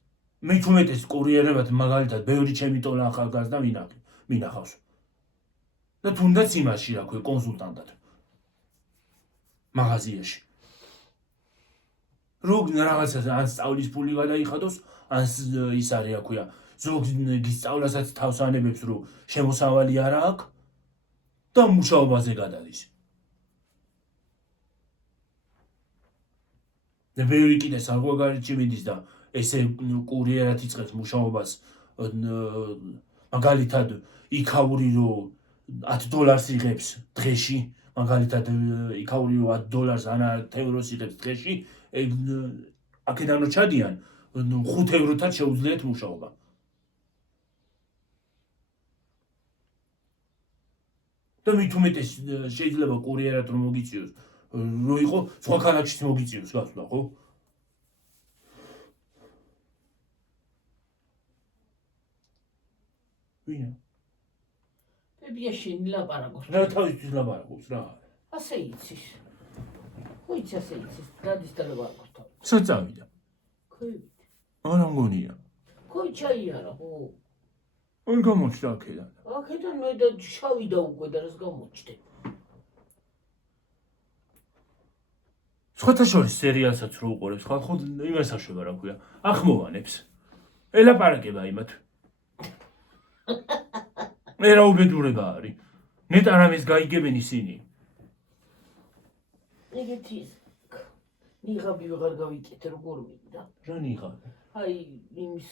მე თუმეტეს კურიერებად მაგალითად ბევრი ჩემი ტოლა ახალგაზრდა მინახავს. და თუნდაც იმაში რა ქვია კონსულტანტად. მაღაზიაში. რომ რაღაცა ან სწავლის ფული გადაიხადოს, ან ის არის რა ქვია, ზოგი სწავლასაც თავს ანებებს რომ შემოსავალი არა აქვს და მუშაობაზე გადადის. და ბევრი კიდე საგვაგარეთში მიდის და ესე კურიერად იწყებს მუშაობას მაგალითად იქაური რომ 10 დოლარს იღებს დღეში, მაგალითად იქაური რომ 10 დოლარს ან 10 ევროს იღებს დღეში, აქედან რო ჩადიან 5 ევროთაც შეუძლიათ მუშაობა. და მით უმეტეს შეიძლება კურიერად რომ მოგიწიოს რო იყო სხვა ქალაქშიც მოგიწიოს გასვლა, ხო? ვინა? ბებიაშენი ლაპარაკობს. რა თავისთვის ლაპარაკობს რა? ასე იცის. ხო იცი ასე იცის. დადის და ლაპარაკობს თავი. საწავიდა. ქვევით. არა მგონია. ხო ჩაიარა, ხო. არ გამოჩნდა აქედან. აქედან მე და შავიდა უკვე და რას გამოჩნდა. სხვათა შორის სერიალსაც რო უყურებს, ხალხო იმას აშვება რა ქვია, ახმოვანებს. ელაპარაკება იმათ. მე რა უბედურება არის. ნეტ არამეს გაიგებენ ისინი. ეგეთი ნიღაბი ვეღარ გავიკეთე როგორ მინდა. რა ნიღაბი? აი იმის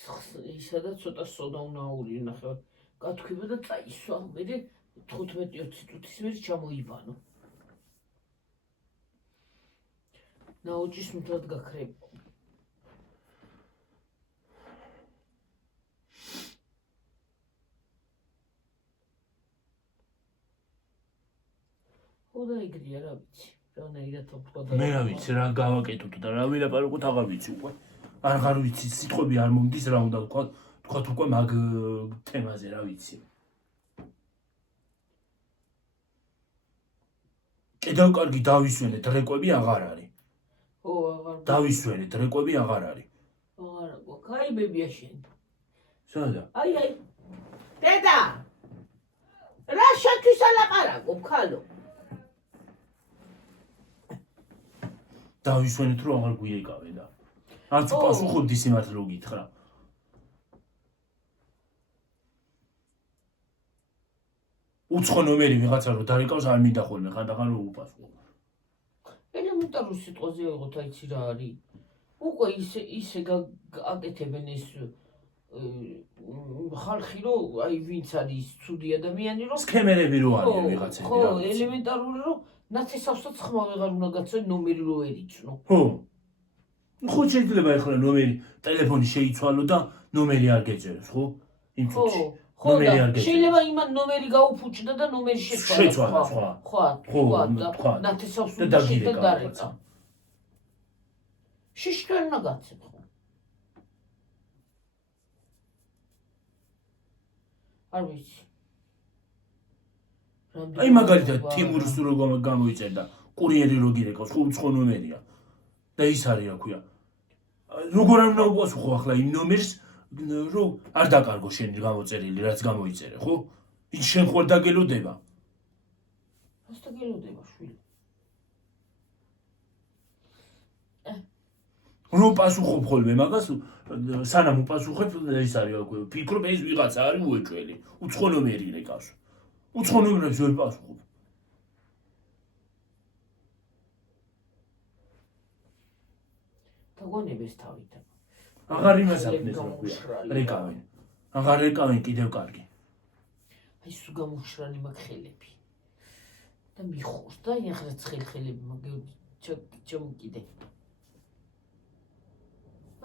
ისადა ცოტა სოდა უნდა აურინახე. გათქვება და წაისვა. მე 15-20 წუთის მერე ჩამოიბანო. ნაოჭის მთლად გაქრება. ხო და ეგრეა რა ვიცი. რანაირად თქვა და მე რა ვიცი რა გავაკეთოთ და რა ვილაპარაკოთ აღარ ვიცი უკვე. აღარ ვიცი სიტყვები არ მომდის რა უნდა თქვა უკვე მაგ თემაზე რა ვიცი. კიდევ კარგი დავისვენეთ, რეკვები აღარ არის. ო აღარ დავისვენეთ, რეკვები აღარ არის. აღარა გვაქვს. აი ბებიაშენი. სადა? აი დედა რა შაქვის ალაპარაკობ ხალო. დავისვენეთ რომ აღარ გვიეკავენ და არც პასუხობდი სიმართლე რო გითხრა უცხო ნომერი ვიღაცა რო დარეკავს არ მინდა ხოლმე ხანდახან რო უპასუხო ელემენტარული სიტყვაზე ვიღოთ აიცი რა არის უკვე ისე გაკეთებენ ეს ხალხი რო აი ვინც არის ცუდი ადამიანი რო სქემერები რო არიან ვიღაცები ხო ელემენტარული რო ნათესავსაც ხმა ვეღარ უნდა გაცნო ნომერი რო ერიცნო ხო ხო შეიძლება ეხლა ნომერი ტელეფონი შეიცვალო და ნომერი არ გეწეროს ხო იმ წუთში ხო და შეიძლება იმან ნომერი გაუფუჭდა და ნომერი შეცვალა სხვა და ნათესავს უნდა შედარება შიშტვერნა გაცემ ხო არ ვიცი აი მაგალითად თიმურის რო გამოიწერდა კურიერი რო გირეკავს ხო უცხო ნომერია და ის არის რა ქვია როგორ არ უნდა უპასუხო ახლა იმ ნომერს რომ არ დაკარგო შენი გამოწერილი რაც გამოიწერე ხო ის შენ ხوار დაგელოდება რას დაგელოდება შვილი რომ პასუხობ ხოლმე მაგას სანამ უპასუხებ ის არის რა ქვია ფიქრობ ეს ვიღაცა არის უეჭველი უცხო ნომერი ირეკავს უცხო ნომერებს ვერ პასუხობ დაგონებეს თავით აღარ იმასაკნეს რა ქვია რეკავენ აღარ რეკავენ კიდევ კარგი აი სულ გამოშრალი მაგ ხელები და მიხურს და ახლა ცხელ-ხელები მაგ ჩამკიდე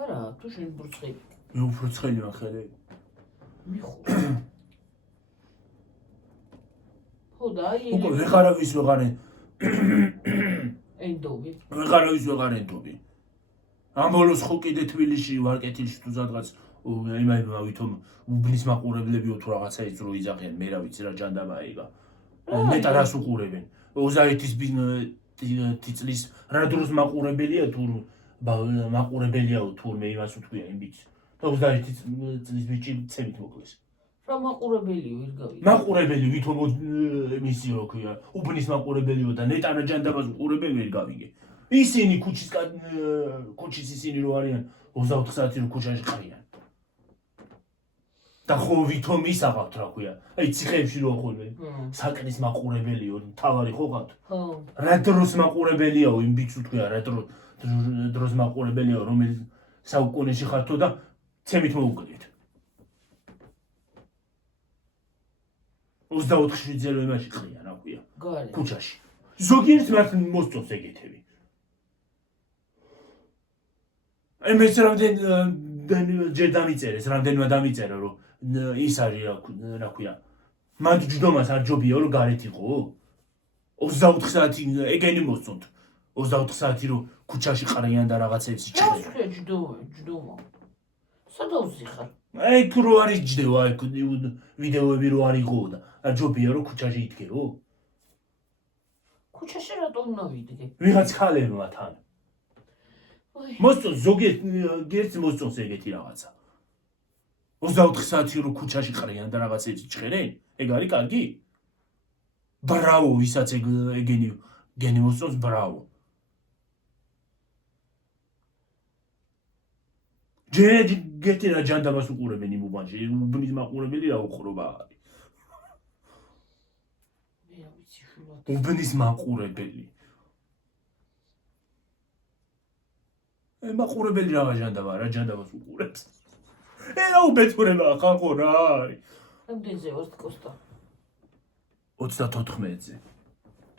არა თუ შენ ბრწყები მე უფრო ცხელი ვარ ხელები მიხურს ხო და აი უკვე ვეღარავის ვეღარ ენდობი ვეღარავის ვეღარ ენდობი ამ ბოლოს ხო კიდე თბილისში ვარ კეთილში თუ სადღაც იმაება ვითომ უბნის მაყურებლები თუ რაღაცა ის რო იძახიან მე რა ვიცი რა ჯანდაბა იგა მეტა რას უყურებენ 30 წლის რა დროს მაყურებელია თუ მაყურებელია თურმე იმას უთქვია იმ ბიჭს და 30 წლის ბიჭი ცემით მოკლეს რა მაყურებელი ვერ გავიგე მაყურებელი ვითომ მისი რო ქვია უბნის მაყურებელიო და ნეტანა ჯანდაბას უყურებენ ვერ გავიგე ისინი ქუჩის ისინი რო არიან 24 საათი რო ქუჩაში ყრიან და ხო ვითომ ის აღავთ რა ქვია აი ციხეებში რო ხოლმე საკნის მაყურებელიო თავარი ხო ყავთ ხო რა დროს მაყურებელიაო იმ ბიჭს უთქვია რა დროს მაყურებელიაო რომელიც საუკუნეში ხართო და ცემით მოუკლეთ 24 შვიძე რო იმაში ყრიან რა ქვია ქუჩაში ზოგიერთ მართლ მოსწონს ეგეთები აი მე ჯერ დამიწერეს რამდენმა დამიწერა რომ ის არის რა ქვია მან ჯდომას არ ჯობია რომ გარეთ იყო 24 საათი ეგენი მოსწონთ 24 საათი რომ ქუჩაში ყრიან და რაღაცებს იჭერენ ჯდომა სადავსი ხარ აი თუ რო არის ჯდევა აი ვიდეოები რო არ იღო და არ ჯობია რომ ქუჩაში იდგეო ქუჩაში რატომ უნდა ვიდგე ვიღაც ხალებმა თან მოსწონს ზოგიერთ მოსწონს ეგეთი რაღაცა 24 საათი რო ქუჩაში ყრიან და რაღაცებს იჭერენ ეგ არის კარგი ბრავო ვისაც ეგენი მოსწონს ბრავო ჯერ გეთი რა ჯანდაბას უყურებენ იმ უბანში უბნის მაყურებელი რა უყურობა არის მე რა ვიცი შულოთ უბნის მაყურებელი მაყურებელი რა ჯანდაბა რა ჯანდაბას უყურებს რა უბეთურება ხალხო რა არის რამდენზე ვარ კოსტა 34-ზე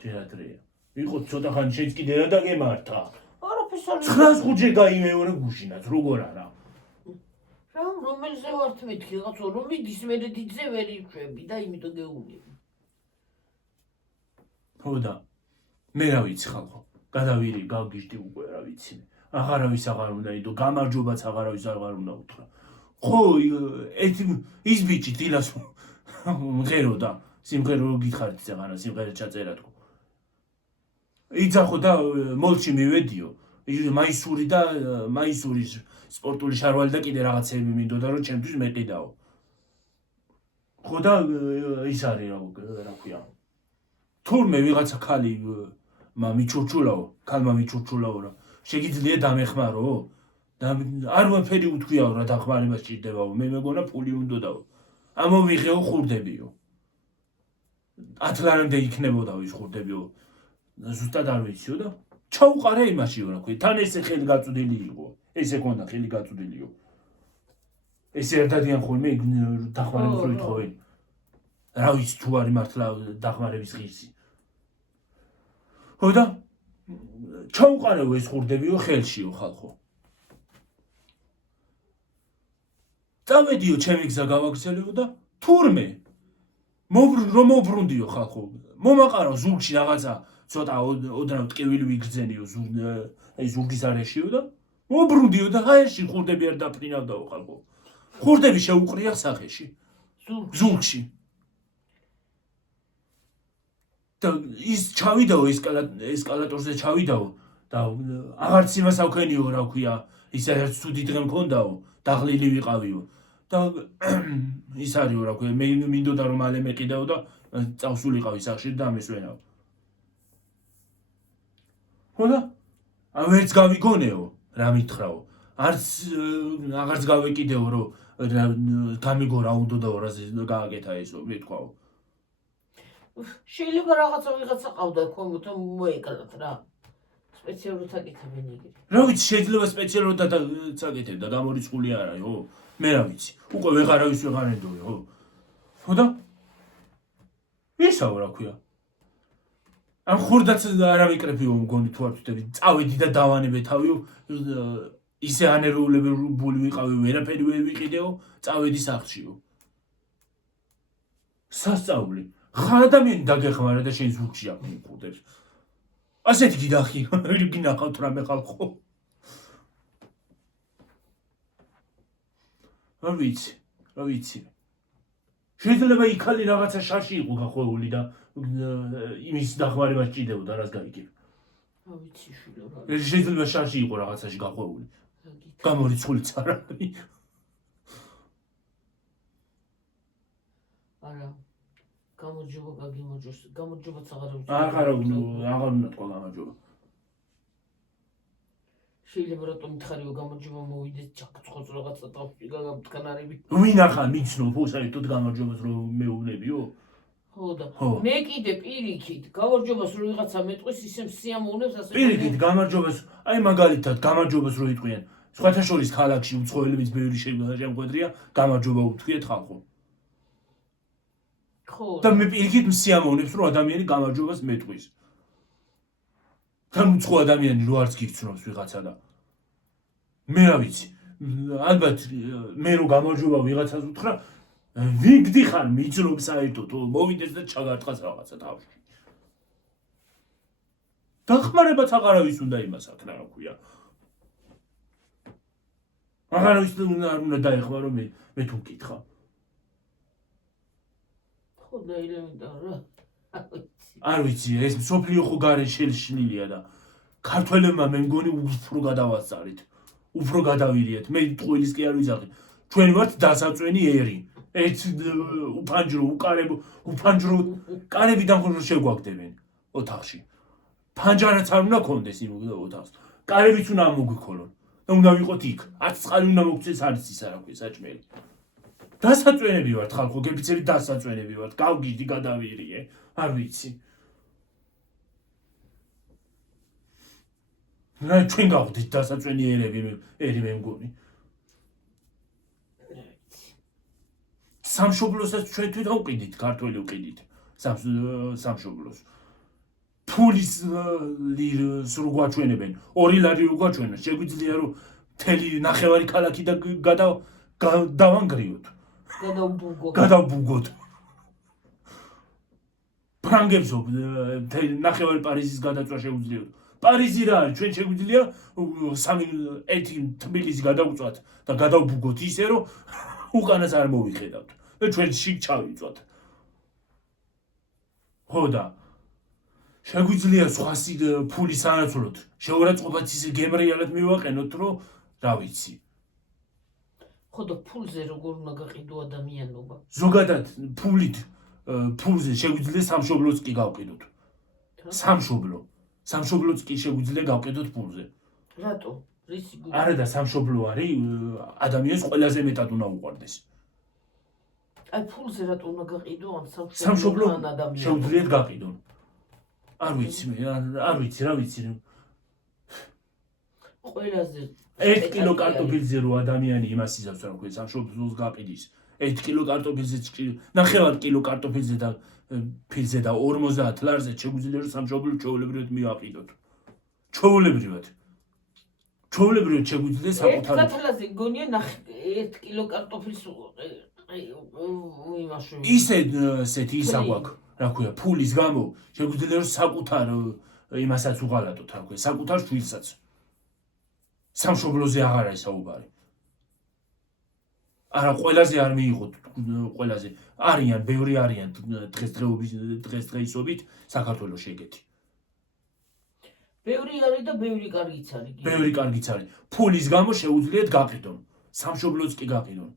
ჯერ ადრეა იყო ცოტა ხანი შეიც კიდე რა დაგემართა არაფერს არ 905-ჯერ გაიმეორე გუშინაც როგორ არა რა რომელზე ვარ თვითი რაღაცო რომ მიდის მე დიდზე ვერ იშვები და იმიტომ გეუბნები ხო და მე რა ვიცი ხალხო გადავირი გავგიჟდი უკვე რა ვიცი აღარავის აღარ უნდა იდო გამარჯობაც აღარავის აღარ უნდა უთხრა ხო ის ბიჭი დილას მღეროდა სიმღერო გითხარით ზაღარა სიმღერა ჩაწერა თქო იძახო და მოლში მივედიო მაისურის სპორტული შარვალი და კიდე რაღაცები მინდოდა რომ ჩემთვის მეყიდაო ხო და ის არის რა ქვია თურმე ვიღაცა ქალი მიჩურჩულაო ქალმა მიჩურჩულაო რა შეგიძლია დამეხმარო? არ ვაფერი უთქვიაო რა დახმარება სჭირდებაო, მე მეგონა ფული უნდოდაო. ამოვიღეო ხურდებიო. 10 ლარამდე იქნებოდაო ის ხურდებიო. ზუსტად არ ვიციო და ჩაუყარა იმაშიო რა ქვია. თან ესე ხელი გაწუდილი იყო. ესე ქონდა ხელი გაწუდილიო. ესე არ დადიან ხოლმე დახმარებას რო ითხოვენ. რა ვიცი თუ არის მართლა დახმარების ღირსი. ხო და ჩაუყარაო ეს ხურდებიო ხელშიო ხალხო. წავედიო ჩემი გზა გავაგრძელებო და თურმე რომ მობრუნდიო ხალხო. მომაყარო ზურგში რაღაცა ცოტა ოდნავ ტკივილი ვიგრძენიო ზურგის არეშიო და მობრუნდიო და აერში ხურდები არ დაფრინავდაო ხალხო. ხურდები შეუყრია სახეში. ზურგში. და ის ჩავიდაო ესკალატორზე ჩავიდაო და აღარც იმას ავქენიო რა ქვია. ის ერთ ცუდი დღე მქონდაო, დაღლილი ვიყავიო. და ის არისო რა ქვია, მე მინდოდა რომ მალე მეყიდაო და წავსულიყავი სახში და ამესვენაო. ხო და ვერც გავიგონეო რა მითხრაო. აღარც გავეკიდეო რომ გამიგო რა უნდოდაო რაზე გააკეთა ესო მეთქვაო. შეიძლება ვიღაცა ყავდა ქომოთ მოეკალათ რა. სპეციალურად აკეთებენ იგივე. რა ვიცი შეიძლება სპეციალურად აკეთებ და გამორიცხული არაო. მე რა ვიცი. უკვე ვეღარავის ვეღარ ენდოიო. ხო და ისაო რა ქვია. ამ ხურდაც არ ავიკრებიო მგონი თუ არ ვთქვი. წავედი და დავანებე თავიო. ისე ანეროულებული ვიყავი, ვერაფერი ვერ ვიყიდეო, წავედი სახლშიო. სასწაული. ხან ადამიანი დაგეხმარა და შენ ზურგში აყნი ხურდებს. ასეთი გიდახი, გინახავთ რამე ხალხო. რა ვიცი. შეიძლება იქალი რაღაცა შაში იყო გახვეული და იმის დახმარება სჭირდებოდა რას გაიგებ. რა ვიცი შვილო რა. შეიძლება შაში იყო რაღაცაში გახვეული. გამორიცხულიც არ არის. არა. გამარჯობა გაგიმარჯოს. გამარჯობაც აღარ ვიცი. აღარ უნდა თქვა გამარჯობა. შეიძლება რატომ მითხარიო გამარჯობა მოვიდეს ჩაკცხოს რაღაცა თავში გაგამტკნარები. ვინახან მიცნობ საერთოდ გამარჯობას რომ მეუბნებიო? ხო და მე კიდე პირიქით გამარჯობას რო ვიღაცა მეტყვის ისე სიამოვნებს ასე. პირიქით გამარჯობას, აი მაგალითად გამარჯობას რო იტყვიან. სხვათა შორის ქალაქში უცხოელებიც ბევრი შემოგვედრია, გამარჯობა უთქვიეთ ხალხო. ხო. და მე პირიქით სიამოვნებს რომ ადამიანი გამარჯობას მეტყვის. თან უცხო ადამიანი რო არც გიქცნობს ვიღაცა და მე რა ვიცი. ალბათ მე რო გამარჯობა ვიღაცას უთხრა, ვიგდი ხარ მიცნობ საერთოდ, მოვიდეს და ჩაგარტყას რაღაცა თავში. დახმარებაც აღარავის უნდა იმასაც რა ქვია. აღარავის არ უნდა დაეხმარო მე თუ მკითხა. ხო და ელემენტარულად არ ვიცი, ეს სოფლიო ხო გარე შეშლილია და ქართველებმა მე მგონი უფრო გადავასწარით. უფრო გადავირიეთ. მე ტყუილის კი არ ვიზახი. ჩვენ ვართ დასაწვენი ერი. ერთ უფანჯრო, უკარებო, უფანჯრო კარებიდან ხო შეგვაგდებენ ოთახში. ფანჯარაც არ უნდა კონდეს იმ ოთახს. კარებიც უნდა მოგვიქოლონ. და უნდა ვიყოთ იქ. არც წყალი უნდა მოგწეს, არც ისა რა ქვია საჭმელი. დასაწვენები ვართ ხალხო, გეფიცები დასაწვენები ვართ. გავგიჟდი, გადავირიე. არ ვიცი. რა ჩვენ გავხდით დასაწვენი ერი მე მგონი. სამშობლოსაც ჩვენ თვითონ ვყიდით, ქართველი ვყიდით. სამშობლოს. ფულის ლირს რო გვაჩვენებენ, 2 ლარი რო გვაჩვენოს, შეგვიძლია რომ მთელი ნახევარი ქალაქი და დავანგრიოთ. გადავბუგოთ. ფრანგებს ნახევარი პარიზის გადაწვა შეუძლიათ. პარიზი რა არის, ჩვენ შეგვიძლია 1 თბილისი გადავწვათ და გადავბუგოთ ისე რომ უკანას არ მოვიხედავთ და ჩვენ შიგ ჩავიწვათ. ხო და შეგვიძლია სხვა ფული სანაცვლოდ შეურაცხყოფაც ისე გემრიალად მივაყენოთ რომ რა ვიცი. ხო და ფულზე როგორ უნდა გაყიდო ადამიანობა? ზოგადად ფულზე შეგვიძლია სამშობლოც კი გავყიდოთ. სამშობლოც კი შეგვიძლია გავყიდოთ ფულზე. რატო? რისი გული? არა და სამშობლო არის ადამიანს ყველაზე მეტად უნდა უყვარდეს. აი ფულზე რატო უნდა გაყიდო ან სამშობლო ან ადამიანს? შეუძლიათ გაყიდონ. არ ვიცი მე, არ ვიცი რა ვიცი. ყველაზე 1 კილო კარტოფილზე რო ადამიანი იმას იზავს რა ქვია სამშობლოს გაყიდის. 1 კილო კარტოფილზე ნახევარ კილო კარტოფილზე და ფილზე და 50 ლარზე შეგვიძლია რომ სამშობლოს ჩვეულებრივად მივაყიდოთ. ჩვეულებრივად შეგვიძლია საკუთარ 1 ლარზე გონია 1 კილო კარტოფილს იმაში ისეთი ისა გვაქვს რა ქვია ფულის გამო შეგვიძლია რომ საკუთარ იმასაც უღალატოთ რა ქვია საკუთარ შვილსაც სამშობლოზე აღარ არის საუბარი არა ყველაზე არ მიიღოთ ყველაზე არიან ბევრი არიან დღესდღეობით საქართველოს ეგეთი ბევრი არის და ბევრი კარგიც არის ბევრი კარგიც არის ფულის გამო შეუძლიათ გაყიდონ სამშობლოც კი გაყიდონ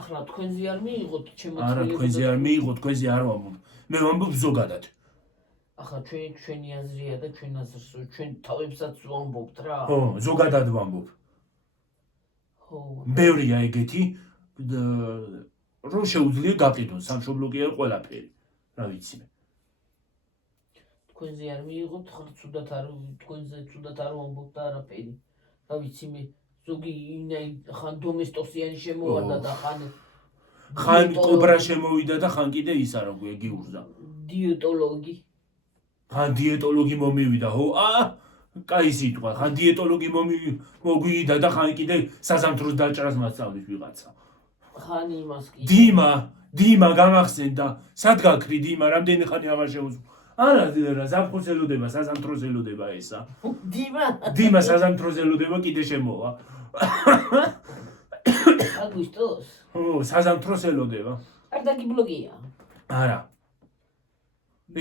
ახლა თქვენზე არ მიიღოთ ჩემო არა თქვენზე არ მიიღოთ თქვენზე არ ვამბობ მე ვამბობ ზოგადად ახლა ჩვენი აზრია და ჩვენ აზრს ჩვენ თავებსაც ვამბობთ რა ხო ზოგადად ვამბობ ხო ბევრია ეგეთი რომ შეუძლია გაყიდონ სამშობლო კი არ ყველაფერი რა ვიცი მე თქვენზე არ მიიღოთ ხარ ცუდად არ თქვენზე ცუდად არ ვამბობ და არაფერი რა ვიცი მე ზოგი ხან დომესტოსიანი შემოვარდა და ხან კობრა შემოვიდა და ხან კიდე ის არა გვია გიურზა დიეტოლოგი ხან დიეტოლოგი მომივიდა ხო კაი სიტყვა ხან დიეტოლოგი მოგვიდა და ხან კიდე საზამთროს დაჭრას მასწავლის ვიღაცა ხან იმას კი დიმა გამახსენდა სად გაქრი დიმა რამდენი ხანი აღარ შეუძლო არა ზაფხულს ელოდება საზამთროს ელოდება ესა დიმა საზამთროს ელოდება კიდე შემოვა აგვისტოს ხო საზამთროს ელოდება არ დაგიბლოგია არა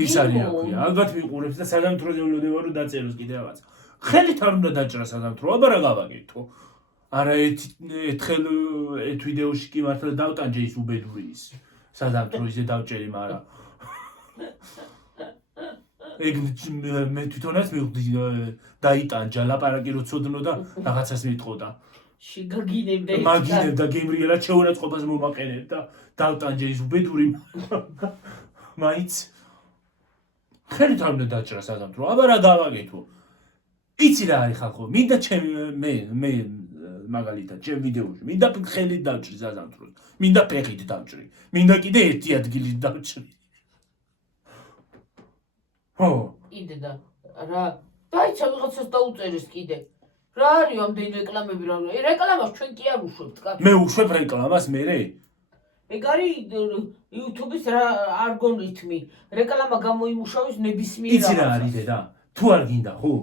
ის არის რა ქვია ალბათ მიყურებს და საზამთროს ელოდება რომ დაწეროს კიდე რაღაცა ხელით არ უნდა დაჭრა საზამთრო აბა რა გავაკეთო არა ერთხელ ერთ ვიდეოში კი მართლა დავტანჯე ის უბედური ის საზამთრო ისე დავჭერი მაგრამ ეგ მე თვითონაც მივხვდი დაიტანჯა ლაპარაკი რო ცოდნო და რაღაცას მეთყოდა შეგაგინებდა მაგინებდა გემრიელად შეურაცხყოფას მომაყენებ და დავტანჯე ის უბედური მაინც ხელით არ უნდა დაჭრა საზამთრო აბა რა გავაკეთო იცი რა არის ხალხო მინდა მე მაგალითად ჩემ ვიდეოში მინდა ხელით დავჭრი საზამთროს მინდა ფეხით დავჭრი მინდა კიდე ერთი ადგილით დავჭრი ხო კიდე და რა დაიცა ვიღაცას დაუწერეს კიდე რა არის ამდენი რეკლამები რა რეკლამას ჩვენ კი არ უშვებთ კაცო მე უშვებ რეკლამას მერე ეგ არის YouTube-ის ალგორითმი რეკლამა გამოიმუშავის ნებისმიერ იცი რა არის დედა თუ არ გინდა ხო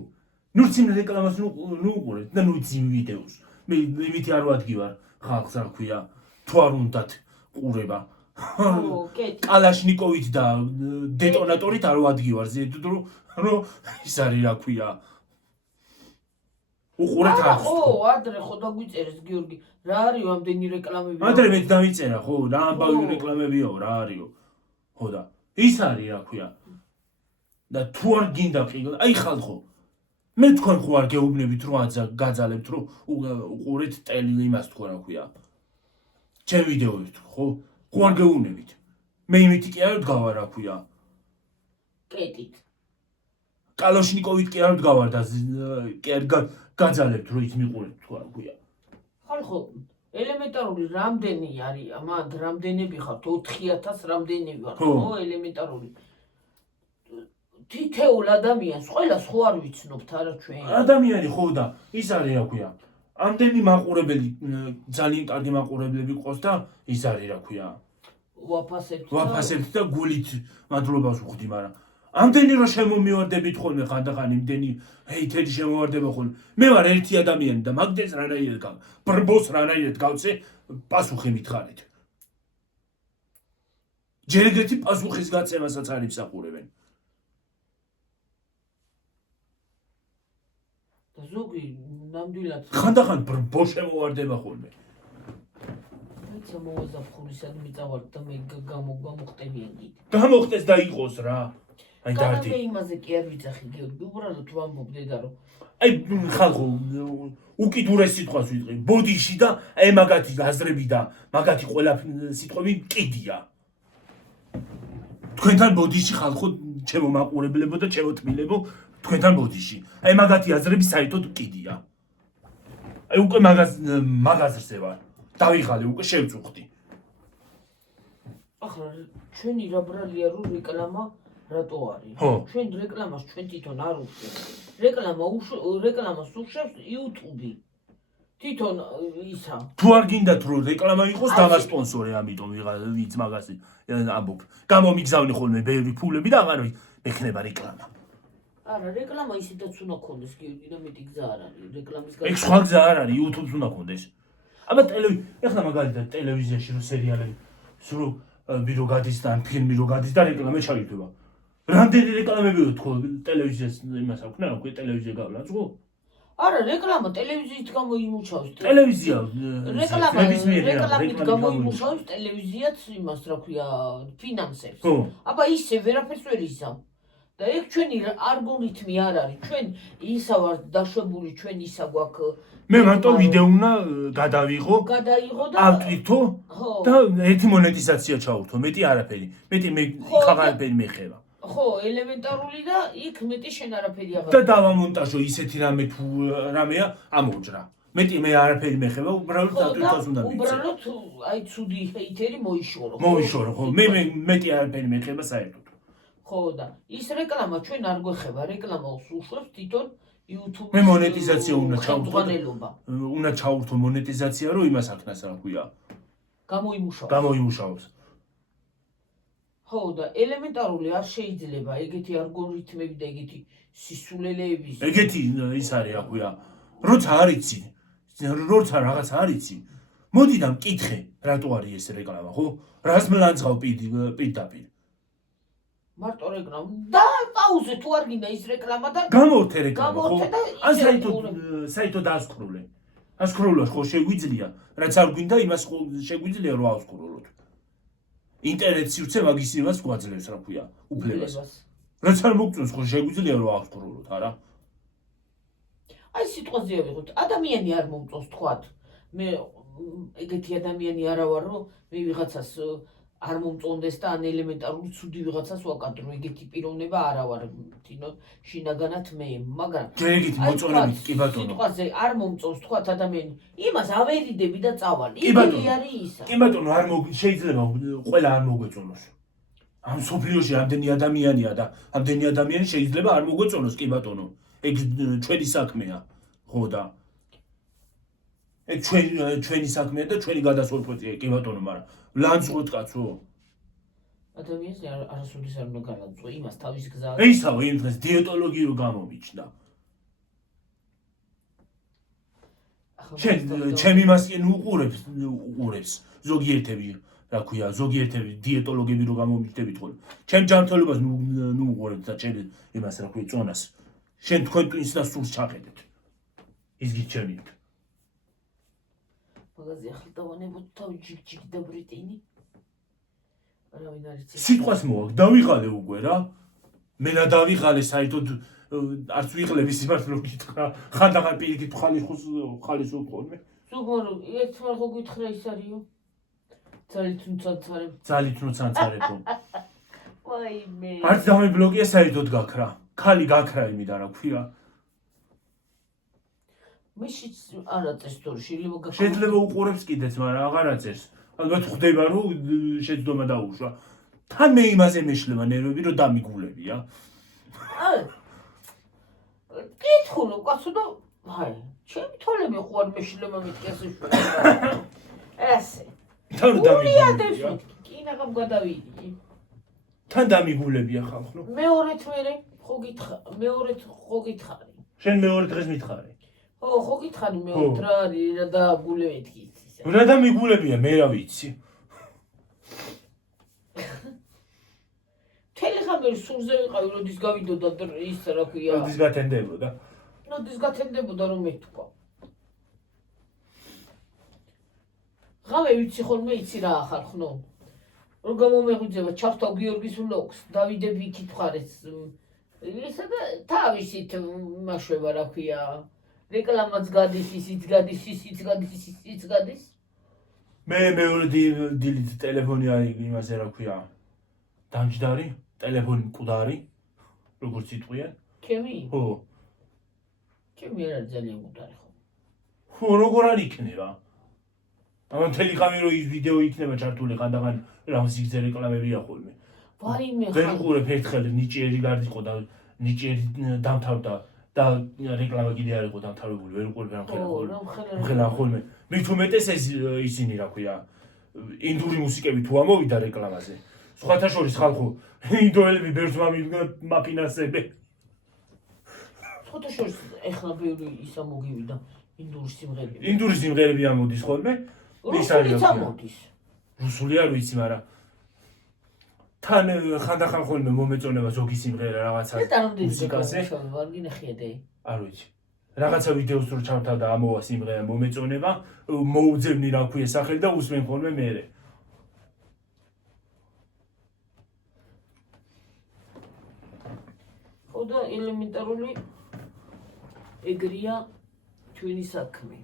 ნუ წინ რეკლამას ნუ უყურეთ და ნუ წინ ვიდეოს მე იმითი არ ვადგივარ ხალხს რა ქვია თუ არ უნდათ ყურება კალაშნიკოვით და დეტონატორით არ ვადგივარ ზედით რომ ის არის რა ქვია უყურეთ რა ხო ადრე ხო დაგვიწერეს გიორგი რა არის ამდენი რეკლამები ადრე მე დავიწერა ხო რა ამბავი რეკლამებიო რა არისო ხო და ის არის რა ქვია და თუ არ გინდა ყიდო აი ხალხო მე თქვენ ხო არ გეუბნებით რომ გაძალებთ რომ უყურეთ ტელი იმას თქვა რა ქვია ჩემ ვიდეოებს ხო ხო არ გეუბნებით მე იმითი კი არ ვდგავარ რა ქვია კეტით კალაშნიკოვით კი არ ვდგავარ და კი არ გაძალებთ რომ ის მიყურეთ თქვა რა ქვია ხალხო ელემენტარული რამდენი არის მანდ რამდენები ხართ 4000 რამდენები ვარ ხო ელემენტარული თითოეულ ადამიანს ყველას ხო არ ვიცნობთ არა ჩვენ ადამიანი ხო და ის არის რა ქვია ამდენი მაყურებელი ძალიან კარგი მაყურებლები ყავს და ის არის რა ქვია ვაფასებთ და გულით მადლობას ვუხდი მაგრამ ამდენი რომ შემომივარდებით ხოლმე ხანდახან იმდენი ჰეითერი შემოვარდება ხოლმე მე ვარ ერთი ადამიანი და მაგდეს რანაირად ბრბოს რანაირად გავცე პასუხი მითხარით ჯერ ეგრეთი პასუხის გაცემასაც არ იმსახურებენ ზოგი ნამდვილად ხანდახან ბრბო შემოვარდება ხოლმე აიცა მოვაზაფხულისად მიწავართ და მე გამოხტებიან კიდე გამოხტეს და იყოს რა აი დარდი. მე იმაზე კი არ ვიცახი გიორგი, უბრალოდ ვამბობდე რომ აი ხალხო უკიდურეს სიტყვას ვიტყვი. ბოდიში და აი მაგათი აზრები და მაგათი ყველა სიტყვები კიდია. თქვენთან ბოდიში ხალხო ჩემო მაყურებლებო და ჩემო თმილებო თქვენთან ბოდიში. აი მაგათი აზრები საერთოდ კიდია. აი უკვე მაგაზრზე ვარ. დავიღალე უკვე შევწუხდი. ახლა ჩვენი რა ბრალია რომ რეკლამა რატო არის? ჩვენ რეკლამას ჩვენ თვითონ არ უშვებთ. რეკლამას უშვებს YouTube. თვითონ ისა. თუ არ გინდათ რომ რეკლამა იყოს დამასპონსორე, ამიტომ ვიღაც მაგასი ამბობ. გამომიგზავნი ხოლმე ბევრი ფულები და აღარ მექნება რეკლამა. არა, რეკლამა ისედაც უნდა ქონდეს გიორგი და მეტი გზა არ არის. რეკლამის ეგ სხვა გზა არ არის, YouTube-ს უნდა ქონდეს. აბა ეხლა მაგალითად ტელევიზიაში რო სერიალები სულ ბირო გადის და ფილმი რო გადის და რეკლამა ჩაიგდება. რამდენი რეკლამები თქო ტელევიზიას იმას აქვს, რა უკვე ტელევიზია გავლაწყო? არა, რეკლამა ტელევიზიით გამოიმუშავებს. ტელევიზია რეკლამით გამოიმუშავებს ტელევიზიაც იმას, რა ქვია, ფინანსებს. აბა ისე ვერაფერს ვერ იზამ. და ეგ ჩვენი ალგორითმი არ არის. ჩვენ ისა ვართ დაშვებული, ჩვენ ისა გვაქვს. მე მარტო ვიდეო უნდა გადავიღო და ავტვირთო და ერთი მონეტიზაცია ჩაურთო, მეტი არაფერი. მეტი მე ხაღარაფერი მეხება. ხო, ელემენტარული და იქ მეტი შენ არაფერი აღარ. და დავამონტაჟო ისეთი რამე თუ რამეა ამოჯრა. მეტი მე არაფერი მეხება, უბრალოდ ავტვირთოს უნდა ვიცი. უბრალოდ აი ცუდი ჰეითერი მოიშორო. მოიშორო, ხო. მე მეტი არაფერი მეხება საერთოდ. ხო და ის რეკლამა ჩვენ არ გვეხება, რეკლამას უშვებს თვითონ YouTube. მე მონეტიზაცია უნდა ჩაურთო. უნდა ჩაურთო მონეტიზაცია, რომ იმას აქნას რა ქვია. გამოიმუშავოს. ხო და ელემენტარული არ შეიძლება ეგეთი ალგორითმები და ეგეთი სისულელეები. ეგეთი ის არის რა ქვია. როცა არ იცი, როცა რაღაც არ იცი, მოდი და მკითხე, რატო არის ეს რეკლამა, ხო? რას მლანძღავ პირდაპირ. მარტო რეკლამა და პაუზე თუ არ გინდა ის რეკლამა და გამორთე რეკლამა ხო? ან საერთოდ დაასკროლე. ასკროლოს ხო შეგვიძლია, რაც არ გვინდა იმას შეგვიძლია რომ ავსკროლოთ. ინტერნეტში ვცე მაგის იმას გვაძლევს რა ქვია, უფლებას. რაც არ მოგწონს ხო შეგვიძლია რომ ავსკროლოთ, არა? აი სიტყვაზე ავიღოთ, ადამიანი არ მომწონს თქვათ. მე ეგეთი ადამიანი არა ვარ რომ მე ვიღაცას არ მომწონდეს და ან ელემენტარული ცუდი ვიღაცას ვაკადრო, ეგეთი პიროვნება არა ვარ, თინო შინაგანად მე, მაგრამ ეგეთი მოწონებით კი ბატონო. სიტყვაზე არ მომწონს თქვათ ადამიანი, იმას ავერიდები და წავალ. იგი არის ისა. კი ბატონო, შეიძლება ყველა არ მოგვეწონოს. ამ სოფლიოში ამდენი ადამიანია და ამდენი ადამიანი შეიძლება არ მოგვეწონოს კი ბატონო. ეგ ჩვენი საქმეა, ხო და ეგ ჩვენი საქმეა და ჩვენი გადასულყვეტია კი ბატონო, მაგრამ ლანძღოთ კაცო. ადამიანს არასოდეს არ უნდა განაწყვეტო, იმას თავის გზა. ისაო, იმ დღეს დიეტოლოგიო გამომიჩნდა. ჩემ იმასკენ უყურებს ზოგიერთები, რა ქვია, ზოგიერთები დიეტოლოგები რო გამომიჩნდებით ხოლმე. ჩემ ჯანმრთელობას ნუ უყურებთ და ჩემ იმას რა ქვია, წონას. შენ თქვენ ტვინს და სულს ჩახედეთ. ის გიჩემით. მაგაზე ახლა დავანებოთ თავი ჯიგ და ბრიტინი. არავინ არ იცის. სიტყვას მოაქვს, დავიღალე უკვე რა. მე რა დავიღალე საერთოდ არც ვიღლები სიმართლე რომ გითხრა. ხანდახან პირიქით ხალის უყოლმე. ზოგმარო, ერთმა ხო გითხრა ის არისო. ძალით ნუცანცარე. ძალით ნუცანცარებო. ვაიმე. არც დამიბლოკია საერთოდ გაქრა. ქალი გაქრა იმიდან რა ქვია. მე არაწეს თორე შეიძლება უყურებს კიდეც, მაგრამ აღარ აწერს. ალბათ ხვდება რომ შეცდომა დაუშვა. თან მე იმაზე მეშლება ნერვები რომ დამიგულებია. კითხულობ კაცო და აი, ჩემი თვალები ხო არ მეშლება მეთქი ასე შვება. ესე. თან დამიგულებია. კინაღამ გადავიდი. თან დამიგულებია ხალხო. მეორეთ მერე ხო გითხარი. შენ მეორე დღეს მითხარი. ხო გითხარი მეორე რა არის რა დაგულებით კი იცის. რა დამიგულებია მე რა ვიცი. თელეხამერ სურზე ვიყავი როდის გავიდოდა ის რა ქვია. როდის გათენდებოდა. როდის გათენდებოდა რომ მეთქვა. ღამე ვიცი ხოლმე იცი რა ახალ ხნო. რომ გამომეღვიძება ჩავთავ გიორგის vlogs დავიდე ვიქით მხარეს ისა და თავისით მაშვება რა ქვია რეკლამაც გადის ისიც გადის ისიც გადის ისიც გადის მე მეორე დილით ტელეფონი არის იმაზე რა ქვია დამჯდარი ტელეფონი მკვდარი როგორც იტყვიან ჩემი ხო ჩემი არ არის ძალიან მკვდარი ხო როგორ არ იქნება ამ თელეგრამი რო ის ვიდეო იქნება ჩართული ხანდახან რაღაც იგზე რეკლამებია ხოლმე ვაიმე ვერ უყურებ ერთხელ ნიჭიერი გარდიყო და ნიჭიერი დამთავრდა და რეკლამა კიდე არ იყო დამთავრებული ვერ უყურებ რამხელა ხოლმე მით უმეტეს ეს ისინი რა ქვია ინდური მუსიკები თუ ამოვიდა რეკლამაზე სხვათა შორის ხალხო ინდოელები ბერს მაფინანსებენ სხვათა შორის ეხლა ბევრი ისა მოგივიდა ინდური სიმღერები ამოდის ხოლმე ის არის რუსული არ ვიცი მაგრამ თან ხანდახან ხოლმე მომეწონება ზოგი სიმღერა რაღაცა მუსიკაზე ვარ გინახიედე არ ვიცი რაღაცა ვიდეოს რო ჩავთავ და ამოვა სიმღერა მომეწონება მოუძებნი რა ქვია სახელი და უსმენ ხოლმე მერე ხო და ელემენტარული ეგრია ჩვენი საქმე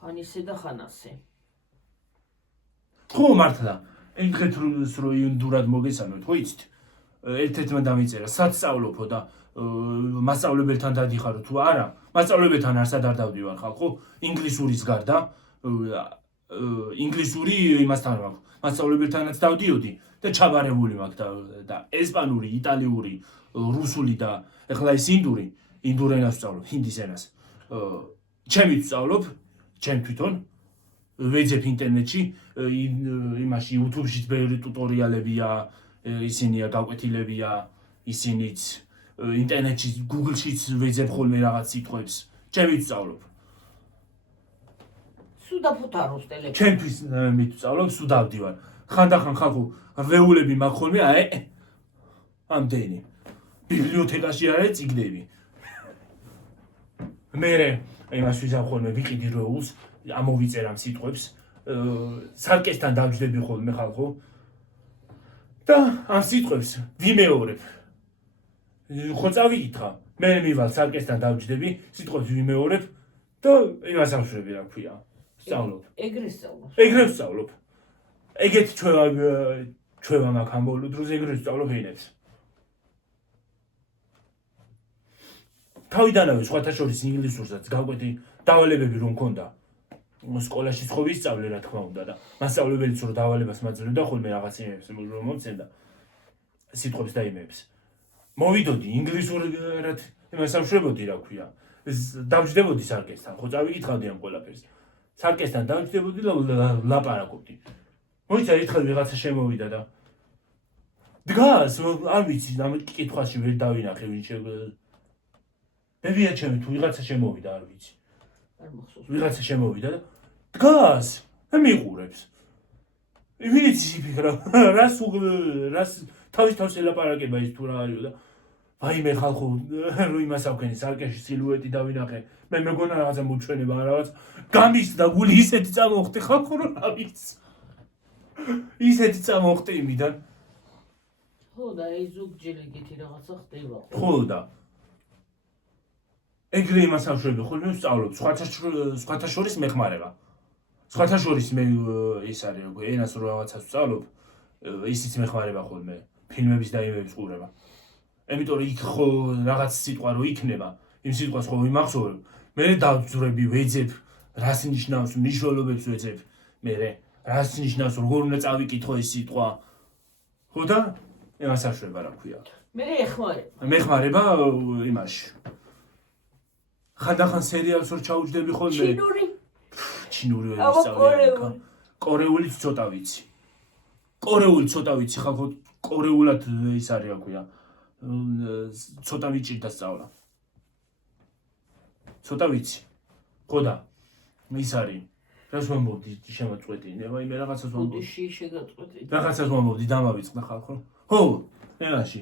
ხანისე და ხანასე ხო მართლა ეგრეთ რო ინდურად მოგესალმეთ ხო იცით ერთ-ერთმა დამიწერა საცავლოფო და მასწავლებელთან დადიხარო თუ არა მასწავლებელთან არსად არ დავდივარ ხალხო ინგლისურის გარდა ინგლისური იმასთან მაქვს მასწავლებელთანაც დავდიოდი და ჩაბარებული მაქვს და ესპანური იტალიური რუსული და ეხლა ეს ინდურ ენას ვსწავლობ ჰინდის ენას ჩემი ვსწავლობ ჩემ თვითონ ვეძებ ინტერნეტში იმაში YouTube-ში ბევრი ტუტორიალებია ისინია გაკვეთილებია ისინიც ინტერნეტში Google-შიც ვეძებ ხოლმე რაღაც სიტყვებს ჩემი ვსწავლობ სუდაფუთაროს ტელეფონი ჩემთვის მით ვსწავლობ სუდავდივარ ხანდახან ხალხო რეულები მაქვს ხოლმე ამდენი ბიბლიოთეკაში არის წიგნები მე იმას ვიზამ ხოლმე ვიყიდი როულს ამოვიწერ ამ სიტყვებს სარკესთან დავჯდები ხოლმე ხალხო და ამ სიტყვებს ვიმეორებ ხო წავიკითხა მე მივალ სარკესთან დავჯდები სიტყვებს ვიმეორებ და იმას ავშვები რა ქვია ვსწავლობ ეგრე ვსწავლობ ეგეთი ჩვევა მაქვს ამ ბოლო დროზე ეგრე ვსწავლობ ენებს თავიდანავე სხვათა შორის ინგლისურსაც გავკვეთი დავალებები რომ მქონდა სკოლაში ხო ვისწავლე რა თქმა უნდა და მასწავლებელიც რო დავალებას მაძლევდა ხოლმე რაღაც იმებს რომ მომცემდა სიტყვებს და იმებს მოვიდოდი ინგლისურად იმას ავშრებოდი რა ქვია დავჯდებოდი სარკესთან ხო წავიკითხავდი ამ ყველაფერს სარკესთან დავჯდებოდი და ლაპარაკობდი მოიცა ერთხელ ვიღაცა შემოვიდა და დგას არ ვიცი ამ კითხვაში ვერ დავინახე ვინ ბებია ჩემი თუ ვიღაცა შემოვიდა არ ვიცი ვიღაცა შემოვიდა და დგას და მიყურებს ვინიც იფიქრა რას თავის ელაპარაკება ის თუ რა არისო და ვაიმე ხალხო რო იმას ავქენი სარკეში სილუეტი დავინახე მე მეგონა რაღაცა მოჩვენება რაღაც გამისდა გული ისეთი წამოხტი ხალხო რა ვიცი ისეთი წამოხტი იმიდან ხო და ეს ზოგჯერ ეგეთი რაღაცა ხდება ხო და ეგრე იმას ავშვები ხოლმე ვსწავლობ სხვათა შორის მეხმარება სხვათა შორის მე ის არის როგორ ენას რო რაღაცას ვსწავლობ ისიც მეხმარება ხოლმე ფილმების და იმების ყურება იმიტომ რომ იქ ხო რაღაც სიტყვა რო იქნება იმ სიტყვას ხო ვიმახსოვრებ მე დავძვრები ვეძებ რას ნიშნავს მნიშვნელობებს ვეძებ მე რას ნიშნავს როგორ უნდა წავიკითხო ეს სიტყვა ხო და იმას ავშვება რა ქვია მე მეხმარება იმაში ხანდახან სერიალს რო ჩაუჯდები ხოლმე ჩინური ვისწავლე კორეულიც ცოტა ვიცი ხალხო კორეულად ის არის რა ქვია ცოტა ვიჭირდა სწავლა ცოტა ვიცი ხო და ის არის რას ვამბობდი შემოწყვეტი მე რაღაცას ვამბობდი რაღაცას ვამბობდი დამავიწყდა ხალხო ხო ენაში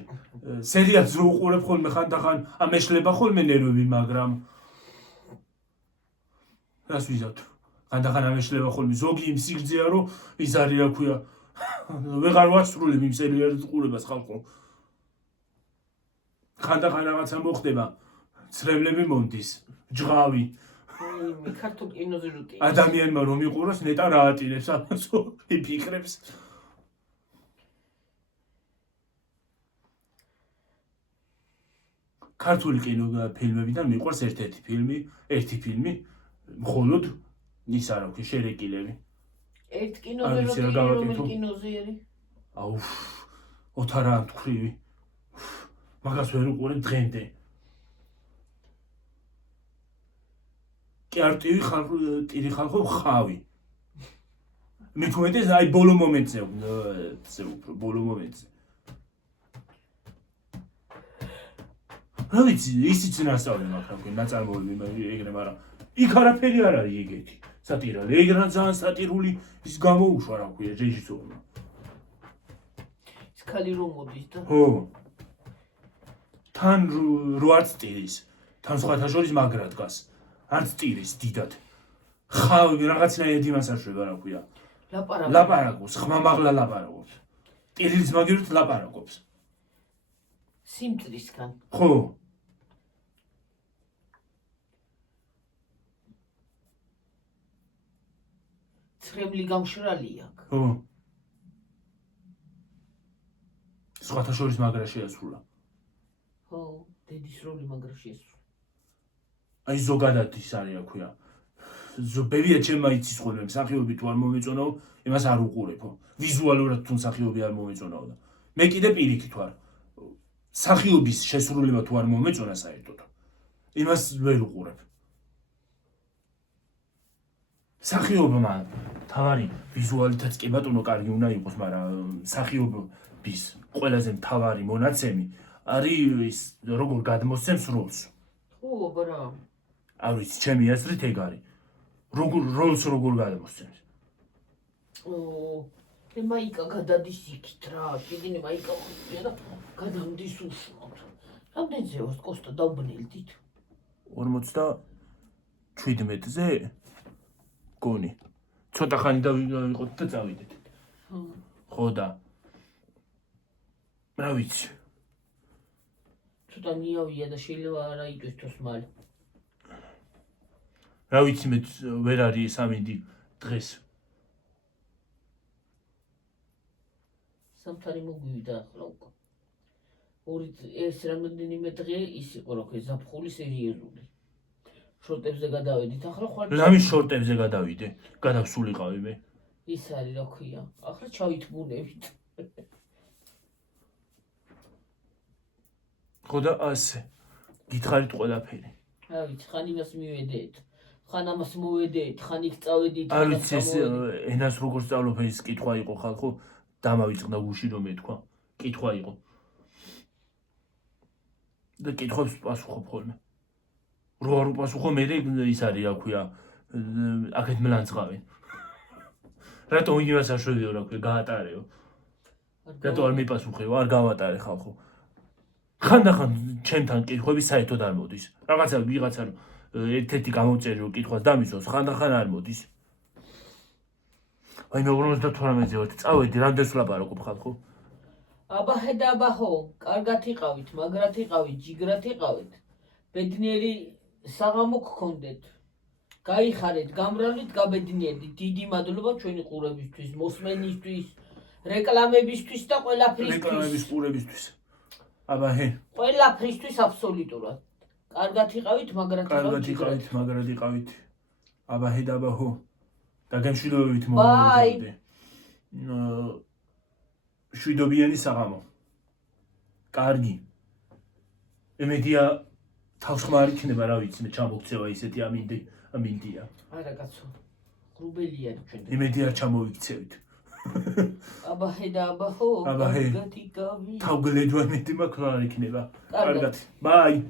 სერიალს რო უყურებ ხოლმე ხანდახან ამეშლება ხოლმე ნერვები მაგრამ რას ვიზავთ ხანდახან ამეშლება ხოლმე ზოგი იმ სიგრძეა რომ ის არის რა ქვია ვეღარ ვასრულებ იმ სერიალის ყურებას ხალხო ხანდახან რაღაცა მოხდება ცრემლები მომდის ჯღავი მე ქართულ კინოზე რო ტირის ადამიანმა რომ იყუროს ნეტა რა ატირებს ამასო იფიქრებს ქართული კინოფილმებიდან მიყვარს ერთ-ერთი ფილმი მხოლოდ ის არა ვქი შერეკილები ერთ კინოზე რო ტირი რომელ კინოზე არის აუ ოთარა თქვრივი მაგას ვერ უყურე დღემდე კი არ ტირი ხალხო ხავი მით უმეტეს აი ბოლო მომენტზე უფრო ბოლო მომენტზე რა ვიცი ისიც ნასწავლი მაგრამ ნაწარმოები ეგრე მაგრამ იქ არაფერი არ არის ეგეთი სატირალი ეგრე ძალიან სატირული ის გამოუშვა რა ქვია რეჟისორმა ის ხალი რომ მოდის და ხო თან რო არც ტირის თან სხვათა შორის მაგრა დგას არც ტირის დიდად ხავი რაღაცნაირად იმას აშვება რა ქვია ლაპარაკობს ხმამაღლა ლაპარაკობს ტირის მაგერით ლაპარაკობს სიმწრისგან ხო ცრემლი გამშრალი აქვს ხო სხვათა შორის მაგრა შეასრულა ხო დედის როლი მაგრა შეასრულა აი ზოგადად ის არის რა ქვია ზოგადად ჩემმა იცის ხოლმე მსახიობი თუ არ მომეწონაო იმას არ უყურებო ვიზუალურად თუ მსახიობი არ მომეწონაო და მე კიდე პირიქით ვარ მსახიობის შესრულება თუ არ მომეწონა საერთოდ იმას ვერ უყურებ მსახიობმა თავარი ვიზუალითაც კი ბატონო კარგი უნდა იყოს მაგრამ მსახიობის ყველაზე მთავარი მონაცემი არის როგორ გადმოსცემს როლს ხო აბარა არ ვიცი ჩემი აზრით ეგ არის როლს როგორ გადმოსცემს მაიკა გადადის იქით რა კიდინი მაიკა ხოთია და გადამდის უშუალოდ რამდენზე ვარ კოსტა დავბნელდით 57-ზე გონი ცოტა ხანი დავიყოთ და წავიდეთ ხო და რა ვიცი ცოტა ნიავია და შეიძლება არა იტვისთოს მალე რა ვიცი მე ვერ არის სამინდი დღეს სამთარი მოგვივიდა ახლა უკვე ორი ეს რამდენიმე დღე ის იყო რა ქვია ზაფხული სერიოზული შორტებზე გადავედით ახლა ხვალ ლამის შორტებზე გადავიდე გადავსულიყავი მე ის არის რა ქვია ახლა ჩავითბუნებით ხო და ასე გითხარით ყველაფერი რა ვიცი ხან იმას მივედეთ ხან ამას მოვედეთ ხან იქ წავედით არ ვიცი ეს ენას როგორ სწავლობ ეს კითხვა იყო ხალხო დამავიწყდა გუში რომ ეთქვა კითხვა იყო და კითხვებს პასუხობ ხოლმე რო არ უპასუხო მე ის არის რა ქვია აქეთ მლანძღავენ რატომ იმას აშვედიო რა ქვია გაატარეო რატო არ მიპასუხეო არ გავატარე ხალხო ხანდახან ჩემთან კითხვები საერთოდ არ მოდის რაღაცა ვიღაცა ერთ-ერთი გამომწერი რომ კითხვას დამისვოს ხანდახან არ მოდის აი მე 58-ზე ვარ წავედი რამდენს ვლაპარაკობ ხალხო აბა ხედა აბა ხო კარგად იყავით მაგრად იყავით ჯიგრად იყავით ბედნიერი საღამო გქონდეთ გაიხარეთ გამრავლით გაბედნიერდით დიდი მადლობა ჩვენი ყურებისთვის მოსმენისთვის რეკლამებისთვის და ყველაფრისთვის რეკლამების ყურებისთვის აბა ჰე ყველაფრისთვის აბსოლუტურად კარგად იყავით მაგრად იყავით აბა ხედა აბა ხო დაგემშვიდობებით მოვიდე შვიდობიანი საღამო კარგი ემედია თავშხმარი იქნება რა ვიცი მე ჩამოგცევა ისეთი ამინდია არა კაცო ღრუბელია ჩვენ ემედია ჩამოვიქცევით აბა ხედა აბა ხო აბა ჰე კარგად იყავით თავგლედვა მეტი მაქვს რა იქნება კარგად ბაი